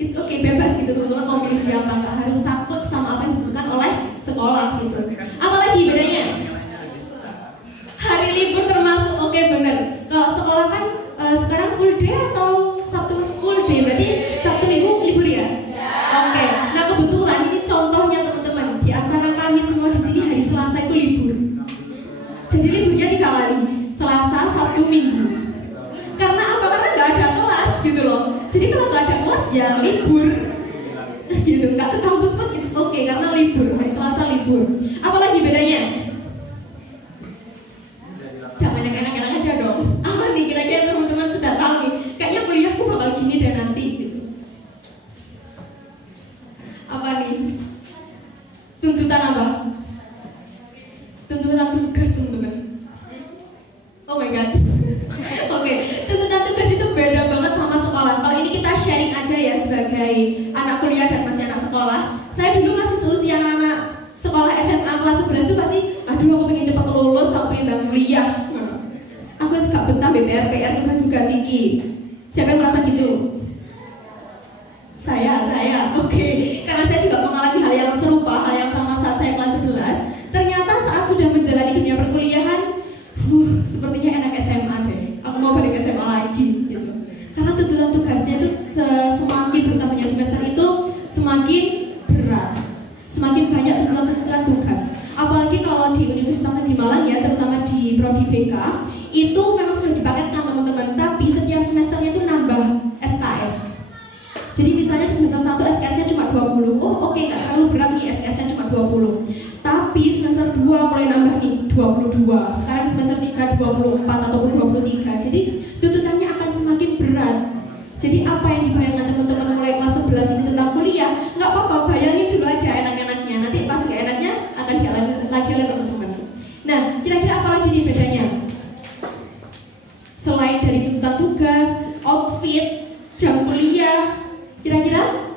it's okay, bebas gitu teman-teman mau pilih siapa, nggak harus saklek sama apa yang dibutuhkan oleh sekolah gitu. Apalagi bedanya? Hari libur termasuk oke bener. Kalau sekolah kan sekarang full day atau Sabtu full day, berarti Sabtu Minggu libur ya? Oke. Nah kebetulan ini contohnya teman-teman, di antara kami semua di sini hari Selasa itu libur. Jadi liburnya 3 kali, Selasa, Sabtu, Minggu. Karena apa? Karena nggak ada kelas gitu loh. Jadi kalau nggak ada kelas ya libur. Gitu, nggak ke kampus pun it's okay karena libur, hari Selasa libur. Apalagi bedanya? Jangan enak-enak aja dong. Apa nih kira-kira teman-teman sudah tahu nih? Kayaknya kuliahku bakal gini dan nanti gitu. Apa nih? Tuntutan apa? Tuntutan tugas teman-teman. Oh my god. Oke, tuntutan tugas itu beda banget sama sekolah. Kalau ini kita sharing aja ya sebagai anak kuliah dan masih anak sekolah. Saya dulu masih seusia anak sekolah SMA kelas 11 itu pasti, aduh aku pengen cepat lulus, aku pengen kuliah. Aku suka betah PR tugas-tugas iki. Siapa yang merasa gitu? Saya, oke. Karena saya juga mengalami hal yang serupa, hal yang sama saat saya kelas 11. Ternyata saat sudah menjalani dunia perkuliahan, sepertinya enak SMA deh. Aku mau balik SMA lagi gitu. Karena tuntutan tugasnya itu semakin bertambahnya semester itu semakin berat. Semakin banyak tuntutan tugas. Apalagi kalau di Universitas Negeri Malang ya, terutama di Prodi BK, itu memang sudah dipaketkan teman-teman, tapi setiap semesternya itu nambah SKS. Jadi misalnya di semester 1 SKS-nya cuma 20. Oh oke, nggak terlalu berat nih, SKS-nya cuma 20. Tapi semester 2 mulai nambah nih 22. Sekarang semester 3 24 ataupun 23. Jadi tuntutannya akan semakin berat. Jadi apa yang dibayangkan teman-teman mulai kelas 11 ini tentang kuliah, nggak apa-apa, bayangin dulu aja enak-enaknya. Nanti pas nggak enaknya akan dialami lagi oleh teman-teman. Nah, kira-kira apa lagi nih bedanya? Selain dari tuntutan tugas, outfit, jam kuliah, kira-kira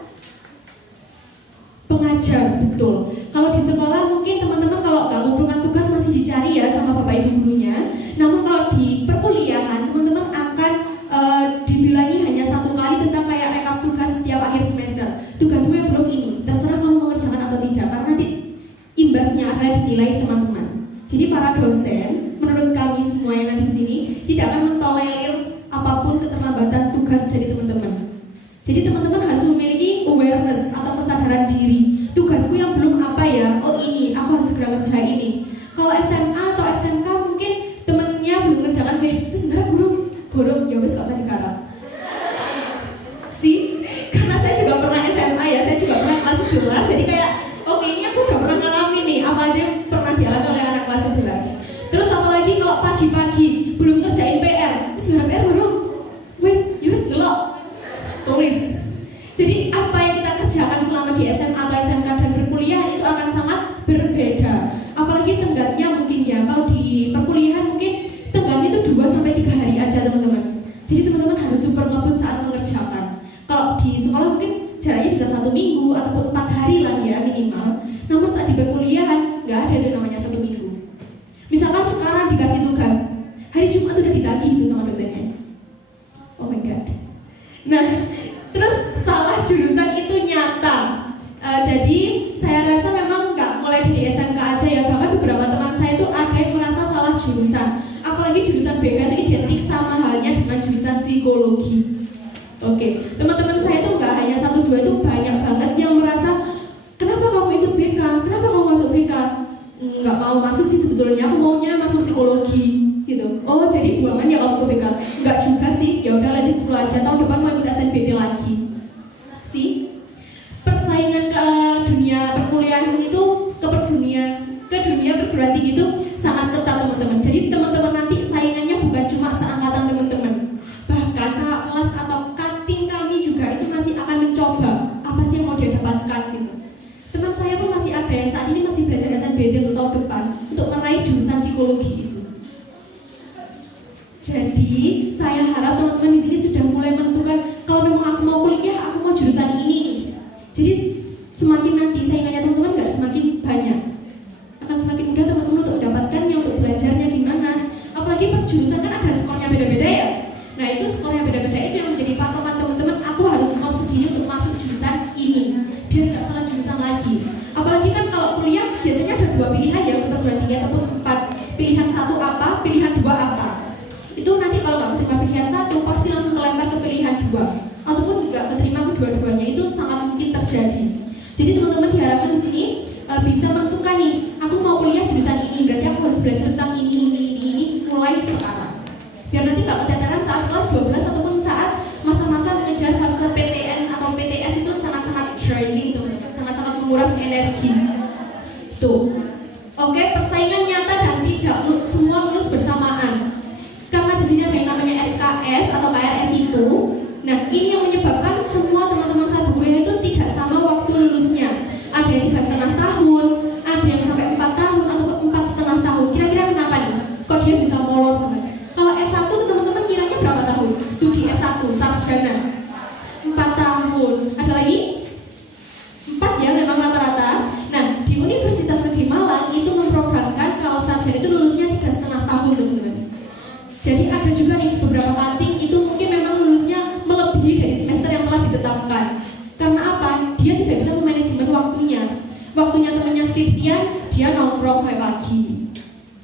pengajar, betul. Kalau di sekolah mungkin teman-teman kalau nggak ngumpulkan tugas masih dicari ya sama bapak ibu gurunya. Namun kalau di perkuliahan teman-teman akan dibilangi hanya 1 kali tentang kayak rekap tugas setiap akhir semester. Tugasmu yang belum ini, terserah kamu mengerjakan atau tidak, karena nanti imbasnya adalah dinilai teman-teman. Jadi para dosen, menurut kami semua yang ada di sini tidak akan mentolerir apapun keterlambatan tugas dari teman-teman. Jadi teman-teman harus memiliki awareness atau kesadaran diri. Tugasku yang belum apa ya? Oh ini, aku harus segera kerja ini. Kalau SMA atau SMK mungkin temennya belum mengerjakan, itu sebenarnya burung, ya wes gak usah digarap. Sih, karena saya juga pernah SMA ya, saya juga pernah kelas 11. Jadi kayak, oke ini aku udah pernah ngalamin nih, apa aja yang pernah dialami oleh anak kelas 11. Terus apalagi kalau pagi-pagi belum ngerjain PR, sebenarnya PR burung, wes delok. Tulis. Jadi apa yang kita kerjakan selama di SMA atau SMK dan berkuliah itu akan sangat berbeda. Apalagi tenggatnya mungkin ya. Kalau di perkuliahan mungkin tenggatnya itu 2-3 hari aja teman-teman. Jadi teman-teman harus super ngebut saat mengerjakan. Kalau di sekolah mungkin jaraknya bisa 1 minggu ataupun 4 hari lah ya minimal. Namun saat di perkuliahan nggak ada itu namanya 1 minggu. Misalkan sekarang dikasih tugas, hari Jumat udah ditagih itu sama dosennya. Oh my god. Nah, terus salah jurusan itu nyata. Jadi saya rasa memang nggak mulai dari SMK aja ya. Bahkan beberapa teman saya itu ada yang merasa salah jurusan. Apalagi jurusan BK itu identik sama halnya dengan jurusan psikologi. Oke, teman-teman saya itu nggak hanya 1-2, itu banyak banget yang merasa kenapa kamu ikut BK? Kenapa kamu masuk BK? Nggak mau masuk sih sebetulnya, aku maunya masuk psikologi. Gitu. Oh jadi buangan ya kalau ke BK? Enggak juga sih. Ya udah lanjut dulu aja, tahun depan mau ikut SNBP lagi. Sih, persaingan ke dunia perkuliahan itu ke dunia perguruan tinggi itu sangat ketat teman-teman. Jadi teman-teman nanti saingannya bukan cuma seangkatan teman-teman, bahkan kakak kelas atau cutting kami juga itu masih akan mencoba apa sih yang mau dia dapatkan gitu. Teman saya pun masih ada yang saat ini masih belajar SNBP untuk tahun depan untuk meraih jurusan psikologi itu. Jadi saya harap teman-teman dua ataupun juga keterima kedua-duanya, itu sangat mungkin terjadi. Jadi teman-teman diharapkan di sini bisa menentukan nih, aku mau kuliah jurusan ini, berarti aku harus belajar tentang ini mulai sekarang. Biar nanti nggak keteteran saat kelas 12 ataupun saat masa-masa mengejar fase PTN atau PTS, itu sangat-sangat draining teman-teman, sangat-sangat menguras energi. Tuh. Oke, persaingan nyata dan tidak semua lulus bersamaan. Karena di sini ada yang namanya SKS atau KRS itu. Nah, ini yang menyebabkan semua teman-teman saat kuliah itu tidak sama waktu lulusnya. Ada yang 3,5 tahun, ada yang sampai 4 tahun atau 4,5 tahun. Kira-kira kenapa nih? Kok dia bisa molor banget? Kalau S1 teman-teman kiranya berapa tahun? Studi S1, sarjana 4 tahun. Ada lagi? 4 ya, memang rata-rata. Nah, di Universitas Negeri Malang itu memprogramkan kalau sarjana itu lulusnya 3,5 tahun, teman-teman. Jadi ada juga nih beberapa kating itu mungkin memang lulusnya melebihi dari semester yang telah ditetapkan. Karena apa? Dia tidak bisa memanajemen waktunya. Waktunya temannya skripsian, dia nongkrong sampai pagi.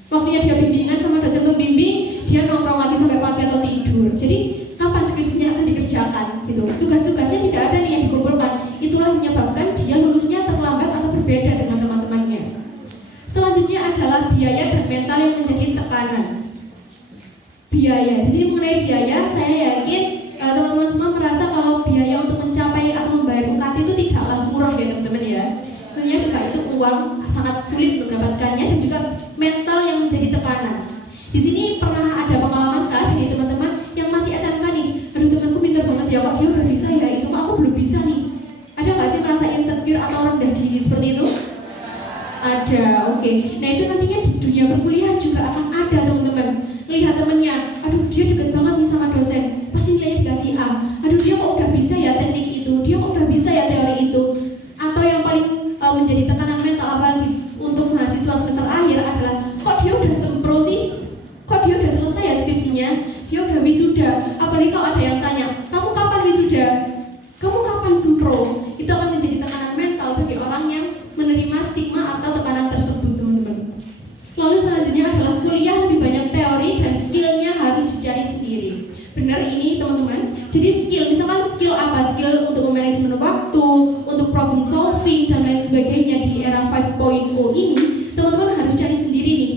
Waktunya dia bimbingan sama dosen pembimbing, dia nongkrong lagi sampai pagi atau tidur. Jadi kapan skripsinya akan dikerjakan? Gitu. Tugas-tugasnya tidak ada nih yang dikumpulkan. Itulah menyebabkan dia lulusnya terlambat atau berbeda dengan teman-temannya. Selanjutnya adalah biaya dan mental yang menjadi tekanan. Biaya. Di sini mengenai biaya, saya yakin teman-teman semua merasa kalau biaya untuk mencapai atau membayar UKT itu tidaklah murah ya teman-teman ya. Tentunya juga itu uang sangat sulit mendapatkannya dan juga mental yang menjadi tekanan. Di sini pernah ada pengalaman kan dari teman-teman yang masih SMK nih. Aduh, temanku pintar banget ya, kok dia udah bisa ya itu, aku belum bisa nih. Ada nggak sih merasa insecure atau rendah diri seperti itu? Ada, oke. Nah itu nantinya di dunia perkuliahan juga akan ada teman-teman. Lihat temennya, aduh dia dekat banget nih sama dosen, pasti nilainya dikasih A. Aduh dia kok udah bisa ya teknik itu, dia kok udah bisa ya teori itu. Atau yang paling menjadi tekanan mental apalagi untuk mahasiswa semester akhir adalah, kok dia udah sempro sih? Kok dia udah selesai ya skripsinya? Dia udah wisuda. Apalagi kalau ada yang tanya, kamu kapan wisuda? Kamu kapan sempro? Itu akan menjadi tekanan mental bagi orang yang menerima stigma atau tekanan tersebut, teman-teman. Lalu selanjutnya adalah kuliah lebih banyak teori dan skillnya harus dicari sendiri. Benar ini teman-teman. Jadi skill, misalkan skill apa? Skill untuk memanajemen waktu, untuk problem solving dan lain sebagainya di era 5.0 ini, teman-teman harus cari sendiri nih.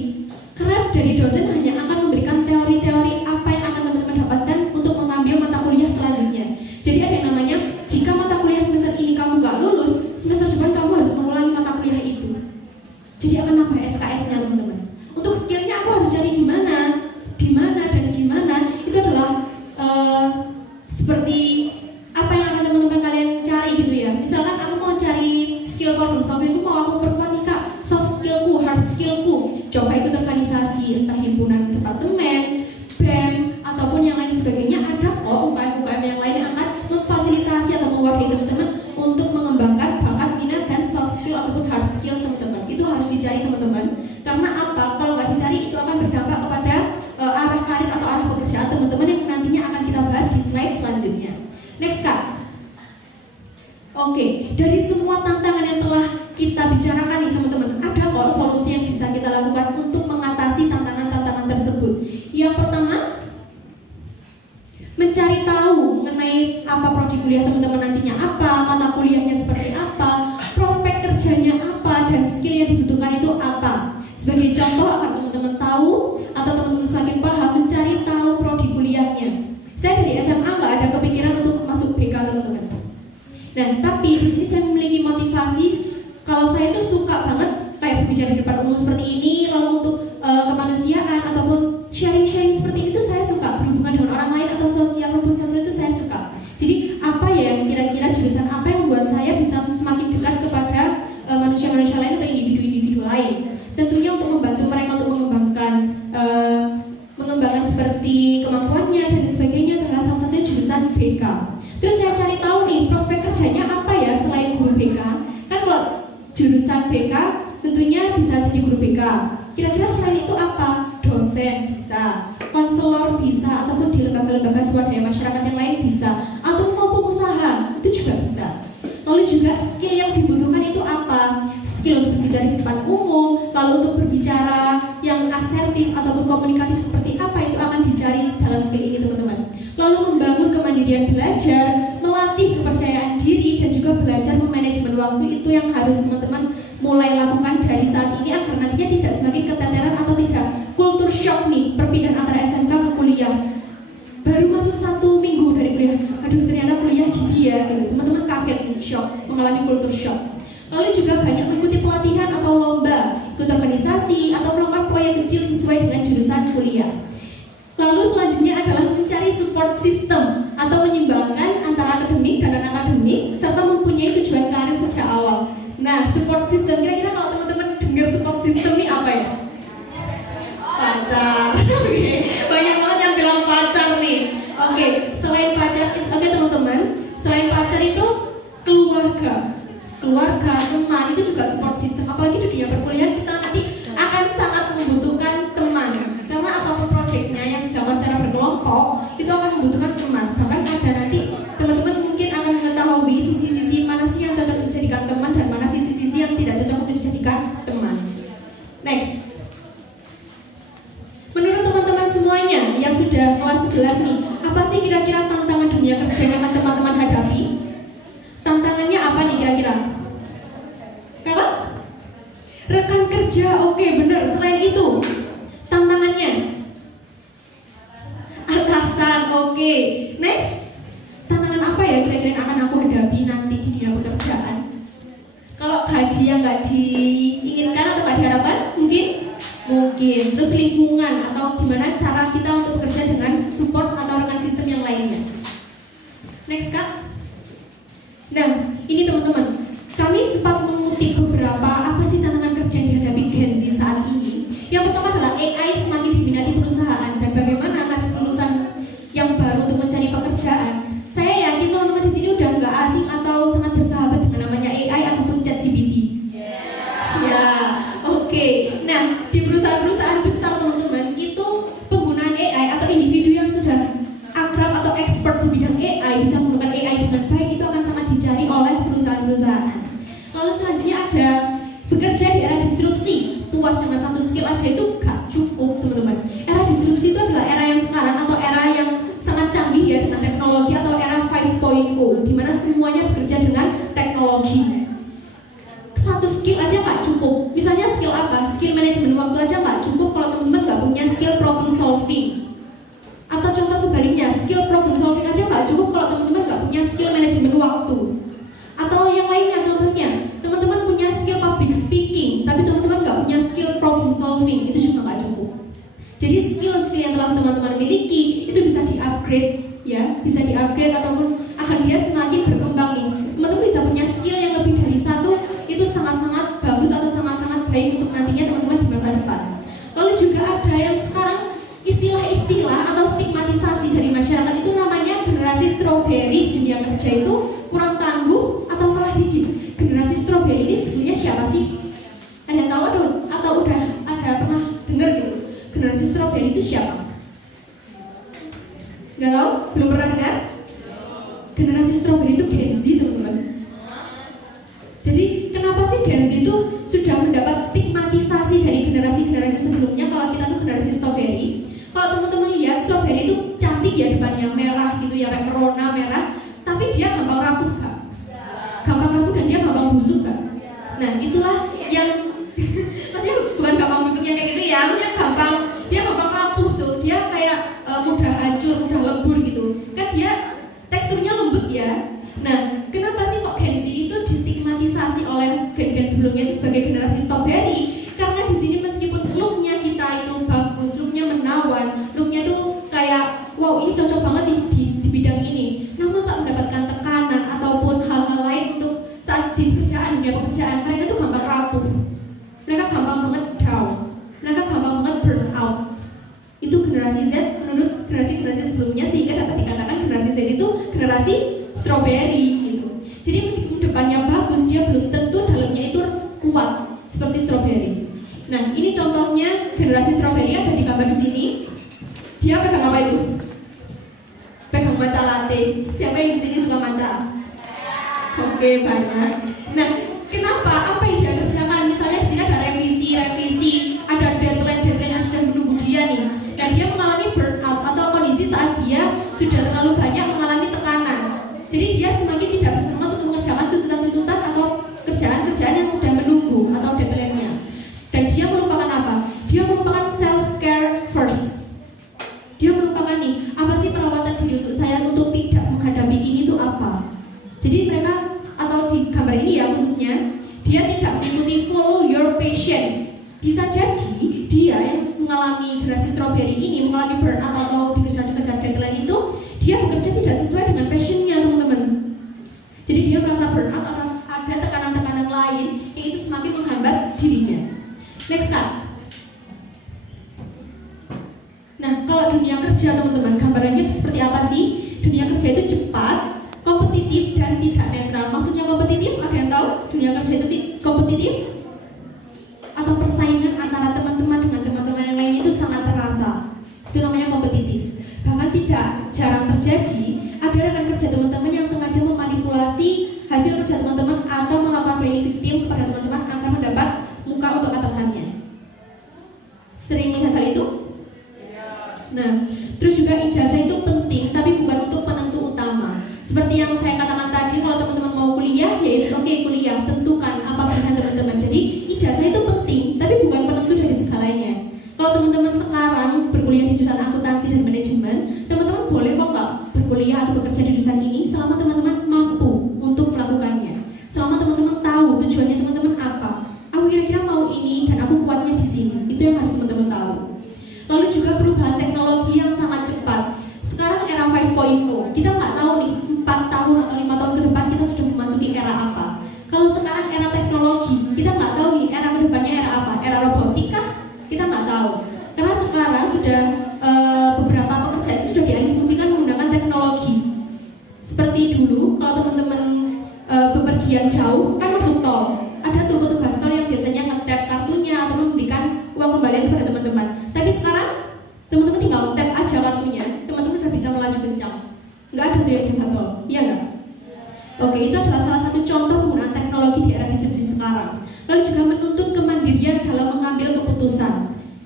Karena dari dosen hanya akan memberikan teori-teori apa yang akan teman-teman dapatkan untuk mengambil mata kuliah selanjutnya. Jadi ada yang namanya, jika mata kuliah semester ini kamu nggak lulus, semester depan kamu harus mengulangi mata kuliah itu. Jadi akan nambah SKS-nya teman-teman. Untuk skillnya aku harus cari di mana dan gimana. Itu adalah seperti apa yang akan teman-teman kalian cari gitu ya. Misalkan aku mau cari skill problem solving, itu mau aku perkuat nih kak, soft skillku, hard skillku. Coba ikut organisasi, entah himpunan departemen, BEM, ataupun yang lain sebagainya. Ada kok UKM yang lain yang akan memfasilitasi atau mewadahi teman-teman untuk mengembangkan bakat, minat, dan soft skill ataupun hard skill teman-teman. Itu harus dicari teman-teman. Karena apa? Kalau nggak dicari itu akan berdampak kepada arah karir atau arah pekerjaan teman-teman yang nantinya akan kita bahas di slide selanjutnya. Next kak. Oke, dari semua tantangan yang telah kita bicarakan nih teman-teman, ada kok solusi yang bisa kita lakukan untuk mengatasi tantangan-tantangan tersebut. Yang pertama, mencari tahu mengenai apa prodi kuliah teman-teman nantinya apa, mata kuliahnya seperti apa, prospek kerjanya apa, dan skill yang dibutuhkan itu apa. Sebagai contoh agar teman-teman tahu atau teman-teman semakin paham, mencari tahu prodi kuliahnya. Saya dari SMA nggak ada kepikiran untuk masuk BK teman-teman. Nah, tapi di sini saya memiliki motivasi kalau saya itu suka banget kayak berbicara di depan umum seperti ini, lalu untuk kemanusiaan ataupun sharing-sharing seperti itu saya suka, berhubungan dengan orang lain atau sosial maupun sosial itu saya suka. Jadi apa ya yang kira-kira jurusan apa yang membuat saya bisa semakin dekat kepada manusia-manusia lain atau individu-individu lain. Tentunya untuk membantu mereka untuk mengembangkan seperti kemampuannya dan sebagainya adalah salah satunya jurusan BK. Terus saya cari tahu nih prospek kerjanya apa ya selain guru BK. Kan kalau jurusan BK tentunya bisa jadi guru BK. Kira-kira selain itu apa? Dosen bisa, konselor bisa, ataupun di lembaga-lembaga swadaya masyarakat yang lain bisa, atau maupun usaha itu juga bisa. Lalu juga skill yang dibutuhkan itu apa? Skill untuk berbicara di depan umum, lalu untuk berbicara yang asertif ataupun komunikatif seperti apa itu akan dicari dalam skill ini teman-teman. Lalu membangun kemandirian kemudian belajar, melatih kepercayaan diri, dan juga belajar memanajemen waktu. Itu yang harus teman-teman mulai lakukan dari saat ini agar nantinya tidak semakin keteteran atau tidak kultur shock nih perpindahan antara SMK ke kuliah. Baru masuk 1 minggu dari kuliah, aduh ternyata kuliah gini ya gitu. Teman-teman kaget nih, shock, mengalami kultur shock. Lalu juga banyak mengikuti pelatihan atau lomba, ikut organisasi atau melakukan proyek kecil sesuai dengan jurusan kuliah. Lalu selanjutnya adalah mencari support system atau menyeimbangkan antara akademik dan non-akademik serta mempunyai tujuan karir sejak awal. Nah, support system, kira-kira kalau teman-teman dengar support system ini apa ya? Pacar. Oke, banyak banget yang bilang pacar nih. Oke, selain pacar, oke teman-teman, selain pacar itu keluarga, teman itu juga support system. Apalagi di dunia perkuliahan kita nanti akan sangat membutuhkan teman. Karena apapun proyeknya yang dilakukan secara berkelompok itu akan membutuhkan teman. Bahkan ada nanti teman-teman mungkin akan mengetahui sisi-sisi mana sih yang cocok dijadikan teman dan mana sisi-sisi yang tidak cocok untuk dijadikan teman. Next. Menurut teman-teman semuanya yang sudah kelas 11 nih, apa sih kira-kira tantangan dunia kerja yang akan teman-teman hadapi? Tantangannya apa nih kira-kira? Apa? Rekan kerja, oke benar. Selain itu, tantangannya atasan, oke. Next, tantangan apa ya kira-kira yang akan aku hadapi nanti di dunia pekerjaan? Kalau gaji yang nggak diinginkan atau nggak diharapkan, mungkin. Terus lingkungan atau gimana cara kita untuk bekerja dengan support atau rekan sistem yang lainnya. Next Kak. Nah, ini teman-teman, kami sempat mengutip beberapa apa sih tantangan kerja yang dihadapi Gen Z saat ini. Yang pertama adalah AI semakin diminati perusahaan dan bagaimana nasib lulusan yang baru untuk mencari pekerjaan. Saya yakin teman-teman di sini udah nggak asing atau sangat bersahabat dengan namanya AI ataupun ChatGPT. Ya, oke. Nah, di perusahaan-perusahaan besar teman-teman itu penggunaan AI atau individu yang sudah akrab atau expert di bidang AI bisa menggunakan AI dengan baik itu akan sangat dicari oleh perusahaan-perusahaan. Lalu selanjutnya ada bekerja di era disrupsi. Puas dengan satu skill aja itu gak cukup teman-teman. Era disrupsi itu adalah era yang sekarang atau era yang sangat canggih ya dengan teknologi atau era 5.0 di mana semuanya bekerja dengan teknologi. Satu skill aja nggak cukup. Misalnya skill apa? Skill manajemen waktu aja nggak cukup kalau teman-teman nggak punya skill problem solving. Atau contoh sebaliknya, skill problem solving aja nggak cukup kalau teman-teman nggak punya skill manajemen waktu. Atau yang lainnya contohnya, teman-teman punya skill public speaking, tapi teman-teman nggak punya skill problem solving, itu juga nggak cukup. Jadi skill-skill yang telah teman-teman miliki itu bisa di-upgrade, ya, bisa di-upgrade ataupun akan dia semakin berkembang nih. Teman-teman bisa punya skill yang lebih dari satu. Itu sangat-sangat bagus atau sangat-sangat baik untuk nantinya teman-teman di masa depan. Lalu juga ada yang sekarang istilah-istilah atau stigmatisasi dari masyarakat itu namanya generasi strawberry di dunia kerja itu kurang tangguh atau salah didik. Generasi strawberry ini sebenarnya siapa sih? Ada tahu atau udah ada pernah dengar gitu? Generasi strawberry itu siapa? Nggak tahu? Belum pernah dengar? Generasi strawberry itu Gen Z teman-teman. Jadi kenapa sih Gen Z itu sudah mendapat stigmatisasi dari generasi-generasi sebelumnya kalau kita tuh generasi strawberry? Kalau teman-teman lihat strawberry itu cantik ya depannya merah gitu ya kayak merona merah, tapi dia gampang rapuh Kak. Gampang rapuh dan dia gampang busuk Kak. Nah itulah yang maksudnya bukan gampang busuknya kayak gitu ya, maksudnya dia gampang rapuh tuh, dia kayak mudah hancur, mudah lebur gitu. Kan dia teksturnya lembut ya. Nah, kenapa sih kok Gen Z itu distigmatisasi oleh gen-gen sebelumnya itu sebagai generasi strawberry? Karena di sini meskipun looknya kita itu bagus, looknya menawan, looknya itu kayak wow ini cocok banget di bidang ini. Namun saat mendapatkan tekanan ataupun hal-hal lain untuk saat di dunia pekerjaan, mereka tuh gampang rapuh, mereka gampang banget down, mereka gampang banget burn out. Itu generasi Z menurut generasi-generasi sebelumnya sehingga dapat dikatakan generasi Z itu generasi strawberry gitu. Jadi meskipun depannya bagus, dia belum tentu dalamnya itu kuat seperti strawberry. Nah, ini contohnya generasi strawberry ada di gambar di sini. Dia pegang apa itu? Pegang matcha latte. Siapa yang di sini suka matcha? Oke, banyak. Nah, kenapa? Apa yang dia kerjakan? Misalnya di sini ada revisi, ada deadline yang sudah menunggu dia nih. Dan dia mengalami burnout atau kondisi saat dia sudah terlalu banyak mengalami Jadi mereka, atau di gambar ini ya khususnya, dia tidak mengikuti follow your passion. Bisa jadi dia yang mengalami generasi strawberry ini mengalami burnout atau dikejar-kejar deadline itu, dia bekerja tidak sesuai dengan passionnya, teman-teman. Jadi dia merasa burnout atau ada tekanan-tekanan lain yang itu semakin menghambat dirinya. Next slide. Nah, kalau dunia kerja, teman-teman, gambarannya seperti apa sih? Dunia kerja itu cepat, kompetitif, dan tidak netral. Maksudnya kompetitif, ada yang tahu? Dunia kerja itu kompetitif? Atau persaingan antara teman-teman dengan teman-teman yang lain itu sangat terasa. Itu namanya kompetitif. Bahkan tidak jarang terjadi ada rekan kerja teman-teman yang sengaja memanipulasi hasil kerja teman-teman atau melakukan playing victim kepada teman-teman agar mendapat muka untuk atasannya. Sering melihat hal itu? Nah, terus juga ijazah itu penting, tapi bukan untuk penentu utama. Seperti yang saya katakan tadi, kalau teman-teman mau kuliah, ya it's okay kuliah, tentukan apa pilihan teman-teman. Jadi ijazah itu penting, tapi bukan penentu dari segalanya. Kalau teman-teman sekarang berkuliah di jurusan akuntansi dan manajemen, teman-teman boleh kok nggak berkuliah atau bekerja di jurusan ini selama teman-teman mampu untuk melakukannya. Selama teman-teman tahu tujuannya teman-teman apa. Aku kira-kira mau ini dan aku kuatnya di sini. Itu yang harus teman-teman tahu. Lalu juga perubahan teknologi yang sangat cepat. Sekarang era 5.0, kita nggak tahu nih 4 tahun atau 5 tahun ke depan kita sudah memasuki era apa. Kalau sekarang era teknologi, kita nggak tahu nih era kedepannya era apa. Era robotika, kita nggak tahu. Karena sekarang sudah beberapa pekerjaan itu sudah dialihfungsikan menggunakan teknologi. Seperti dulu, kalau teman-teman bepergian jauh kan masuk tol, ada tuh petugas tol yang biasanya nge-tap kartunya atau memberikan uang kembalian kepada teman-teman. Tapi sekarang teman-teman tinggal tap aja kartunya, teman-teman sudah bisa melaju kencang. Nggak ada tuh yang jaga tol, iya nggak? Oke, itu adalah salah satu contoh penggunaan teknologi di era distribusi sekarang. Lalu juga menuntut kemandirian dalam mengambil keputusan.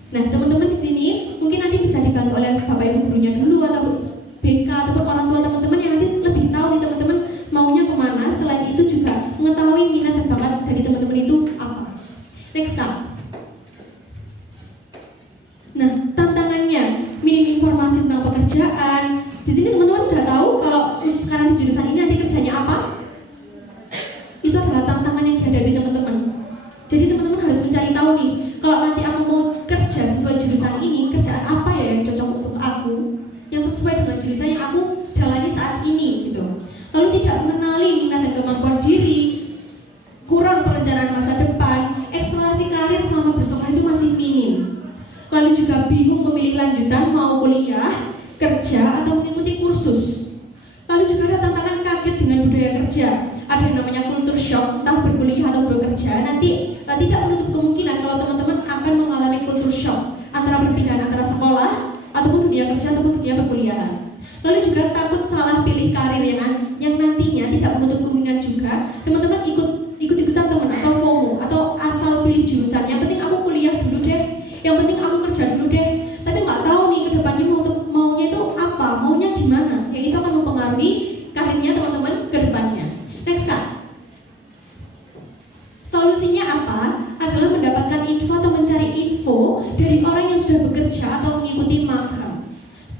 Nah, teman-teman di sini mungkin nanti bisa dibantu oleh bapak ibu gurunya dulu atau BK ataupun orang tua teman-teman yang nanti lebih tahu nih teman-teman maunya kemana. Selain itu juga mengetahui minat dan bakat dari teman-teman itu apa. Next slide. Nah, tantangannya minim informasi tentang pekerjaan. Di sini teman-teman sudah tahu kalau sekarang di jurusan ini nanti kerjanya apa? Itu adalah tantangan yang dihadapi teman-teman. Jadi teman-teman harus mencari tahu nih, kalau nanti aku mau kerja sesuai jurusan ini, kerjaan apa ya yang cocok untuk aku, yang sesuai dengan jurusan yang aku jalani saat ini gitu. Lalu tidak mengenali minat dan kemampuan diri, kurang perencanaan masa depan, eksplorasi karir selama bersekolah itu masih minim. Lalu juga bingung memilih lanjutan mau kuliah, kerja, atau mengikuti kursus. Lalu juga ada tantangan kaget dengan budaya kerja. Ada yang namanya culture shock, entah berkuliah atau bekerja. Nanti tidak menutup kemungkinan kalau teman-teman akan mengalami culture shock antara perpindahan antara sekolah ataupun dunia kerja ataupun dunia perkuliahan. Lalu juga takut salah pilih karir yang nantinya tidak menutup kemungkinan juga teman-teman ikut-ikutan teman atau FOMO atau asal pilih jurusan. Yang penting aku kuliah dulu deh, yang penting aku kerja dulu deh. Tapi nggak tahu nih kedepannya maunya itu apa, maunya gimana. Yang itu akan mempengaruhi karirnya teman-teman kedepannya. Next slide. Solusinya apa? Adalah mendapatkan info atau mencari info dari orang yang sudah bekerja atau mengikuti magang.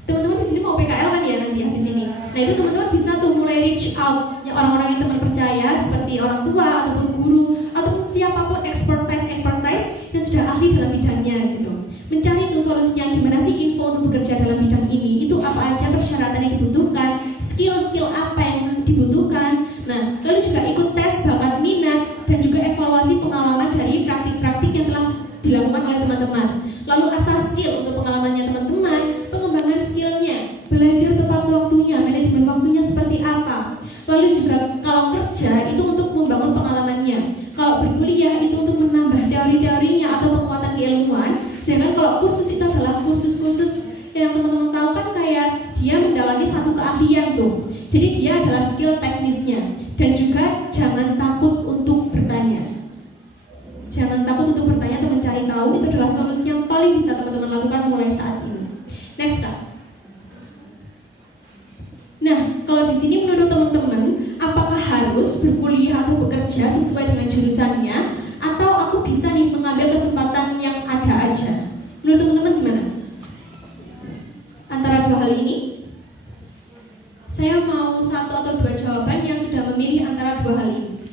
Teman-teman di sini mau PKL kan ya nanti habis ini. Nah itu teman-teman bisa tuh mulai reach out orang-orang yang teman percaya seperti orang tua ataupun guru ataupun siapapun expertise yang sudah ahli dalam bidangnya gitu. Mencari tuh solusinya gimana sih info untuk bekerja dalam bidang ini. Itu apa aja persyaratan yang dibutuhkan, skill-skill apa yang dibutuhkan. Nah, lalu juga ikut tes bakat minat dan juga evaluasi pengalaman dari praktik-praktik yang telah dilakukan oleh teman-teman. Lalu asah skill untuk pengalamannya teman-teman, pengembangan skillnya, belajar tepat waktunya, manajemen waktunya seperti apa. Lalu juga kalau kerja itu untuk membangun pengalamannya, kalau berkuliah itu untuk menambah teori-teorinya atau penguatan keilmuan. Sedangkan kalau kursus itu adalah kursus-kursus yang teman-teman tahu kan kayak dia mendalami satu keahlian tuh. Jadi dia adalah skill teknisnya. Dan juga jangan takut untuk bertanya. Jangan takut untuk bertanya atau mencari tahu. Itu adalah solusi yang paling bisa teman-teman lakukan mulai saat ini. Next slide. Nah, kalau di sini menurut teman-teman, apakah harus berkuliah atau bekerja sesuai dengan jurusannya, atau aku bisa nih mengambil kesempatan yang ada aja? Menurut teman-teman gimana? Antara dua hal ini, saya mau mau satu atau dua jawaban yang sudah memilih antara dua hal ini?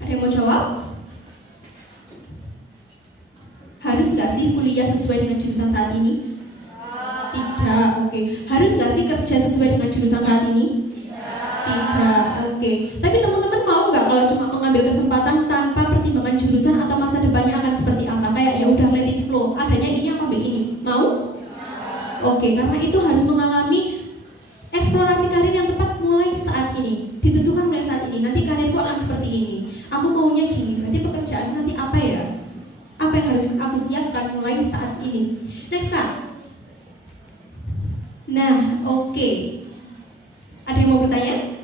Ada yang mau jawab? Harus nggak sih kuliah sesuai dengan jurusan saat ini? Tidak. Oke. Harus nggak sih kerja sesuai dengan jurusan saat ini? Tidak. Oke. Tapi teman-teman mau nggak kalau cuma mengambil kesempatan tanpa pertimbangan jurusan atau masa depannya akan seperti apa? Kayak ya udah let it flow. Adanya ini aku ambil ini. Mau? Oke. Karena itu harus mengalami eksplorasi karir yang tepat mulai saat ini. Ditentukan mulai saat ini. Nanti karirku akan seperti ini. Aku maunya gini. Nanti pekerjaan nanti apa ya? Apa yang harus aku siapkan mulai saat ini? Next Kak. Nah, oke. Ada yang mau bertanya?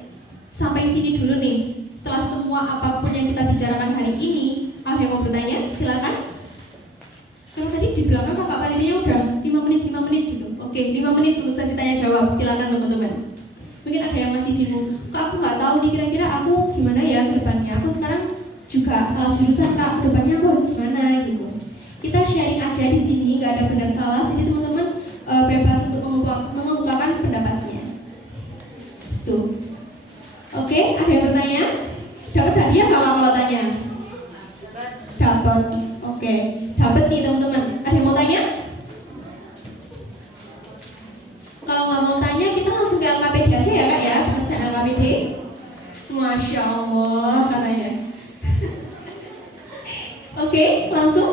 Sampai sini dulu nih. Setelah semua apapun yang kita bicarakan hari ini, ada yang mau bertanya? Silakan. Kalau tadi di belakang kakak panitianya udah 5 menit gitu. Oke, 5 menit untuk sesi tanya jawab. Silakan teman-teman. Mungkin ada yang masih bingung. Kak, aku nggak tahu nih kira-kira aku gimana ya ke depannya. Aku sekarang juga salah jurusan Kak. Ke depannya aku harus gimana gitu. Kita sharing aja di sini, nggak ada benar salah. Jadi teman-teman bebas untuk mengemukakan pendapatnya. Tuh. Oke, ada yang bertanya? Dapat hadiah nggak kalau tanya? Dapat. Oke, dapat nih teman-teman. Ada yang mau tanya? Kalau nggak mau tanya, kita langsung ke LKPD aja ya Kak ya. Kita LKPD. Masya Allah katanya. Oke, langsung.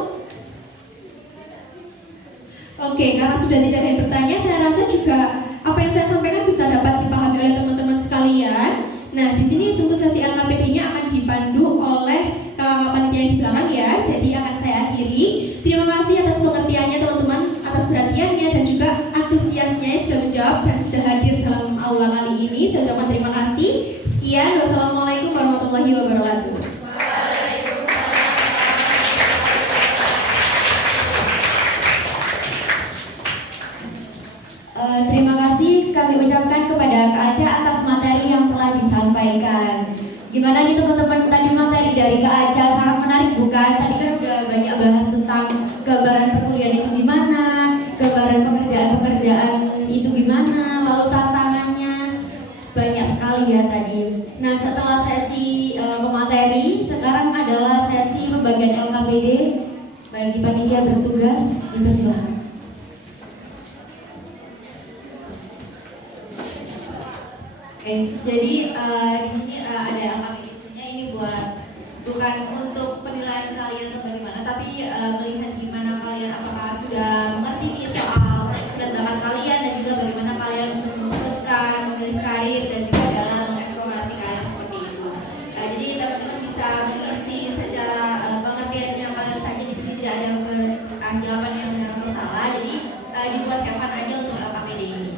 Oke, karena sudah tidak ada yang bertanya, saya rasa juga apa yang saya sampaikan bisa dapat dipahami oleh teman-teman sekalian. Nah, di sini untuk sesi LKPD-nya akan dipandu oleh kakak panitia yang di belakang ya. Jadi akan saya akhiri. Terima kasih atas pengertiannya teman-teman, atas perhatiannya dan juga antusiasnya yang sudah menjawab dan sudah hadir dalam aula kali ini. Saya ucapkan terima kasih. Sekian, wassalamualaikum warahmatullahi wabarakatuh. Terima kasih kami ucapkan kepada Kak Aca atas materi yang telah disampaikan. Gimana nih teman-teman, tadi materi dari Kak Aca sangat menarik bukan? Tadi kan udah banyak bahas tentang gambaran perkuliahan itu gimana, gambaran pekerjaan-pekerjaan itu gimana, lalu tantangannya banyak sekali ya tadi. Nah, setelah sesi pemateri, sekarang adalah sesi pembagian LKPD bagi panitia bertugas. Dipersilakan. Oke, jadi di sini ada LKPD-nya ini bukan untuk penilaian kalian atau bagaimana, tapi melihat gimana kalian apakah sudah mengerti nih soal pendapat kalian dan juga bagaimana kalian untuk memutuskan memilih karir dan juga dalam mengeksplorasi karir seperti itu. Jadi teman-teman bisa mengisi secara pengertian yang kalian saja di sini, tidak ada jawaban yang benar atau salah. Jadi dibuat have fun aja untuk LKPD ini.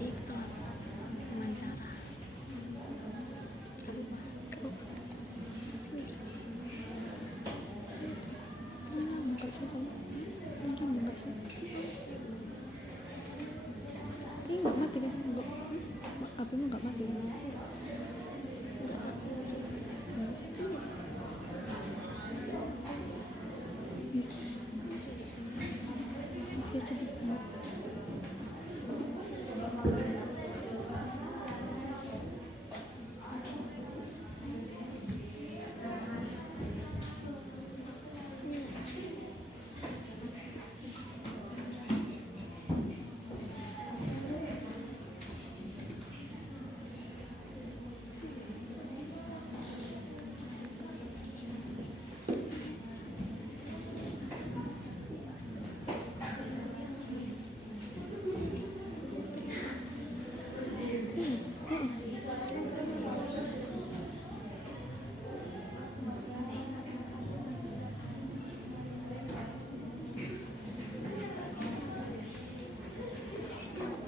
itu wawancara. Enggak sih kamu? Enggak sih. Ini nggak mati kan? Enggak. Aku mah nggak mati kan? Oke, jadi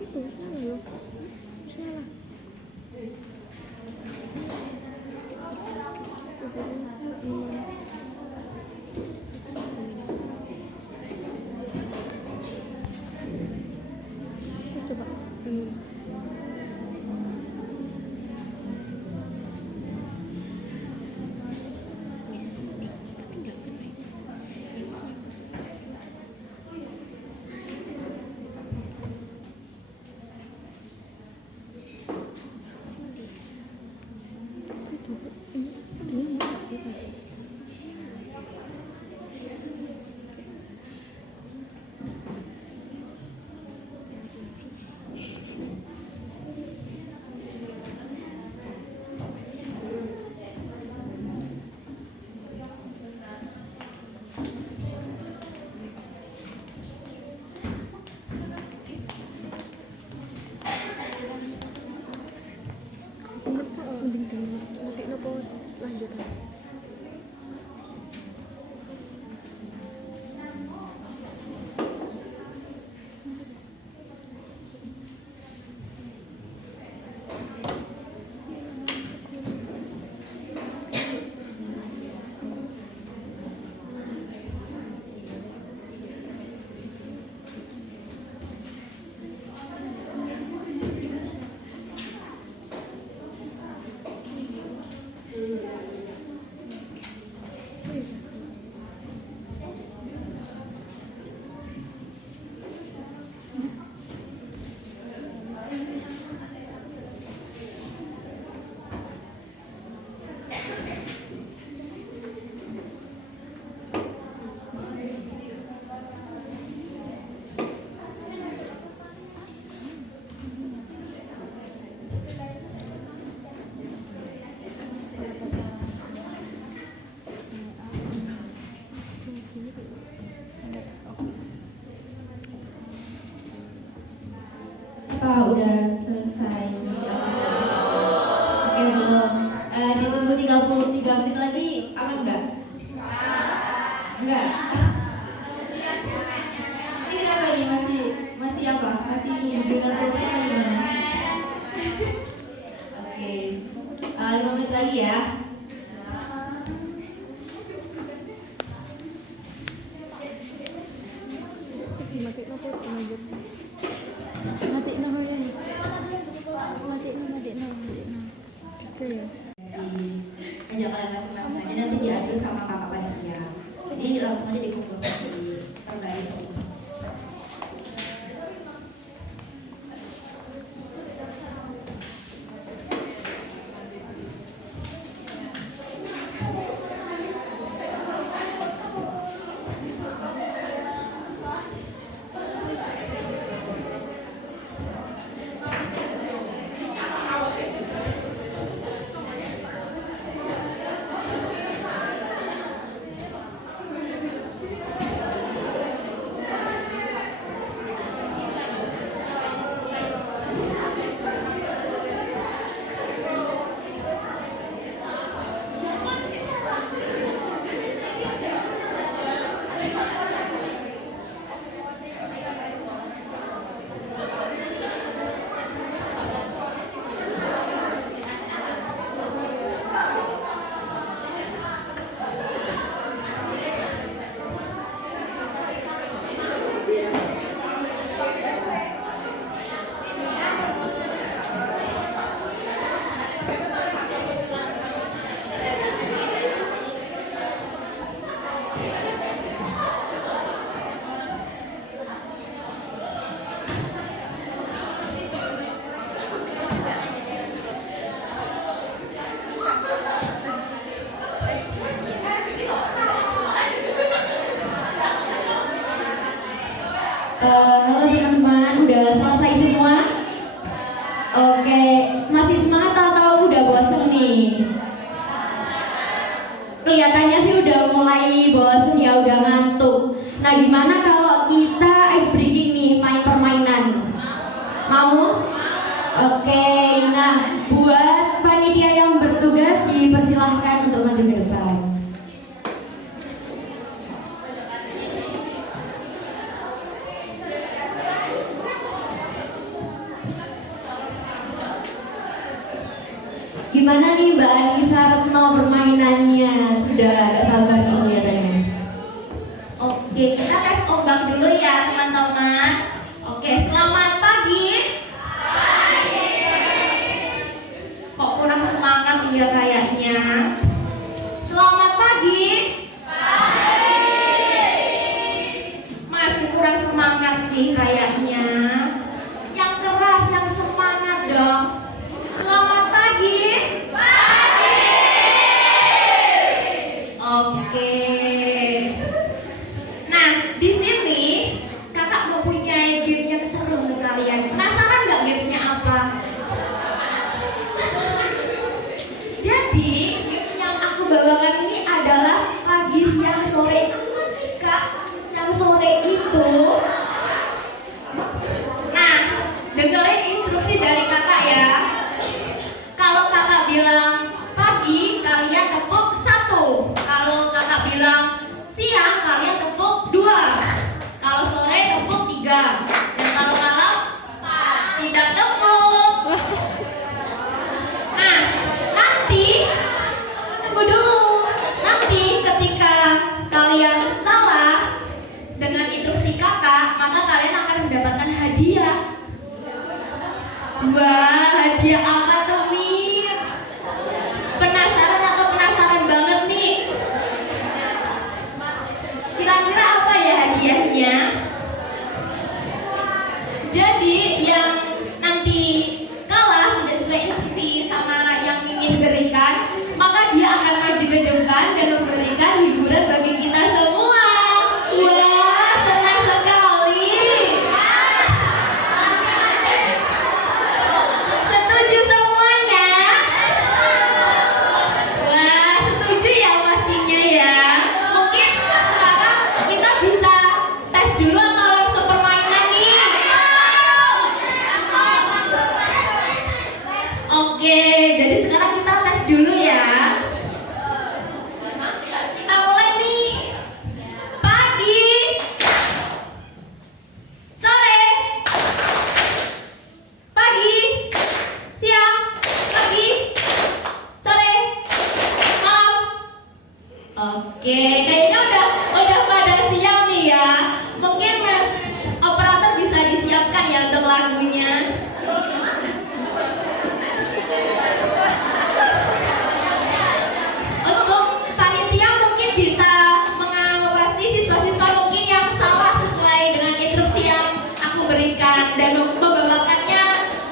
itu salah loh, salah. Terus coba ini. Tapi enggak kena. Itu ini dia enggak sih tadi. Enggak kok mending nanti nopo lanjutan. Oke, masih semangat atau udah bosen nih? Kelihatannya sih udah mulai bosen ya, udah ngantuk. Nah, gimana kalau kita ice breaking nih, main permainan? Mau? Oke, nah buat panitia yang bertugas dipersilahkan untuk maju ke depan. Gimana nih Mbak Anissa Retno permainannya? Sudah gak sabar nih kelihatannya. Oke, kita tes ombak dulu ya teman-teman. Oke, selamat pagi. Kok kurang semangat ya kayaknya? Selamat pagi. Masih kurang semangat sih kayaknya. Yang keras, yang semangat dong. Selamat pagi. Oke. Nah, di sini kakak mempunyai game yang seru untuk kalian. Penasaran nggak gamesnya apa? Jadi, games yang aku bawakan ini adalah pagi, siang, sore. Apa sih kak? Pagi, siang, sore itu. Nah, dengerin instruksi dari kakak ya. Kalau kakak bilang pagi, kalian tepuk 1. Kalau kakak bilang siang, kalian tepuk 2. Kalau sore tepuk 3. Dan kalau malam tidak tepuk. Nah, nanti tunggu dulu. Nanti ketika kalian salah dengan instruksi kakak, maka kalian akan mendapatkan hadiah. Wah, hadiah apa tuh Mir? Penasaran atau penasaran banget nih? Kira-kira apa ya hadiahnya? Jadi yang nanti kalah tidak sesuai instruksi sama yang Mimin berikan, maka dia akan maju ke depan dan memberikan hiburan bagi kita semua. Wah, senang sekali. Setuju semuanya? Wah, setuju ya pastinya ya. Mungkin sekarang kita bisa tes dulu atau langsung permainan nih? Oke, jadi sekarang kita tes dulu ya. Kita mulai nih. Pagi, sore, pagi, siang, pagi, sore, malam. Oke, kayaknya udah pada siap nih ya. Mungkin Mas operator bisa disiapkan ya untuk lagunya. Untuk panitia mungkin bisa mengawasi siswa-siswa mungkin yang salah sesuai dengan instruksi yang aku berikan dan membawakannya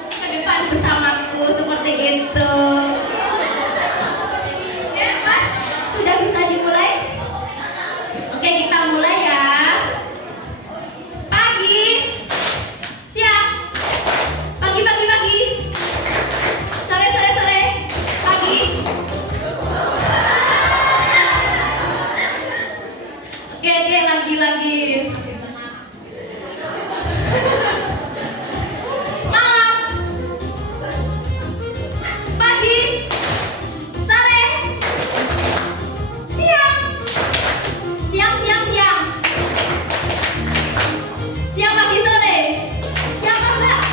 ke depan bersamaku seperti itu. Oke, Mas, sudah bisa dimulai? Oke, kita mulai ya. Pagi, siang, pagi, pagi, pagi, sore, sore, sore, pagi. Oke, lagi. Malam, pagi, sore, siang, siang, siang, pagi, sore, siapa enggak?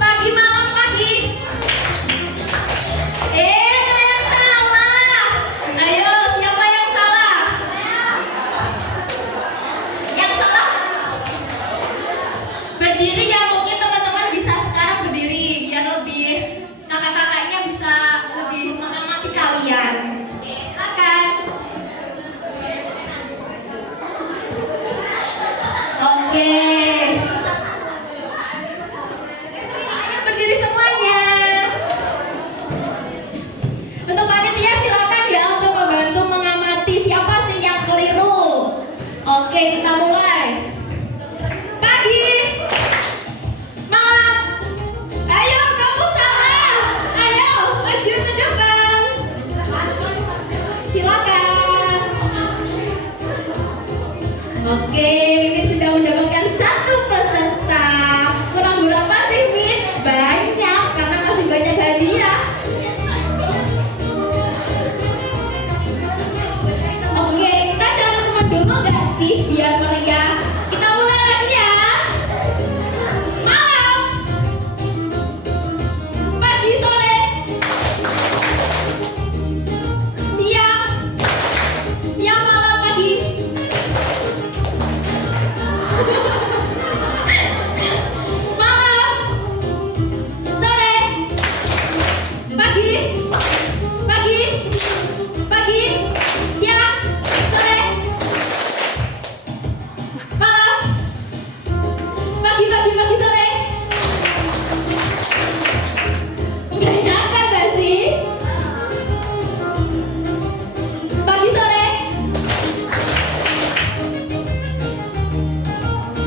Pagi, malam, pagi. Ada yang salah. Ayo, siapa yang salah? Yang salah? Berdiri ya, mungkin teman-teman bisa sekarang berdiri biar lebih kakak-kakaknya bisa lebih mengamati kalian. Oke, silakan. Oke. Ayo berdiri semuanya. Untuk panitia silakan ya untuk membantu mengamati siapa sih yang keliru. Oke, kita mulai.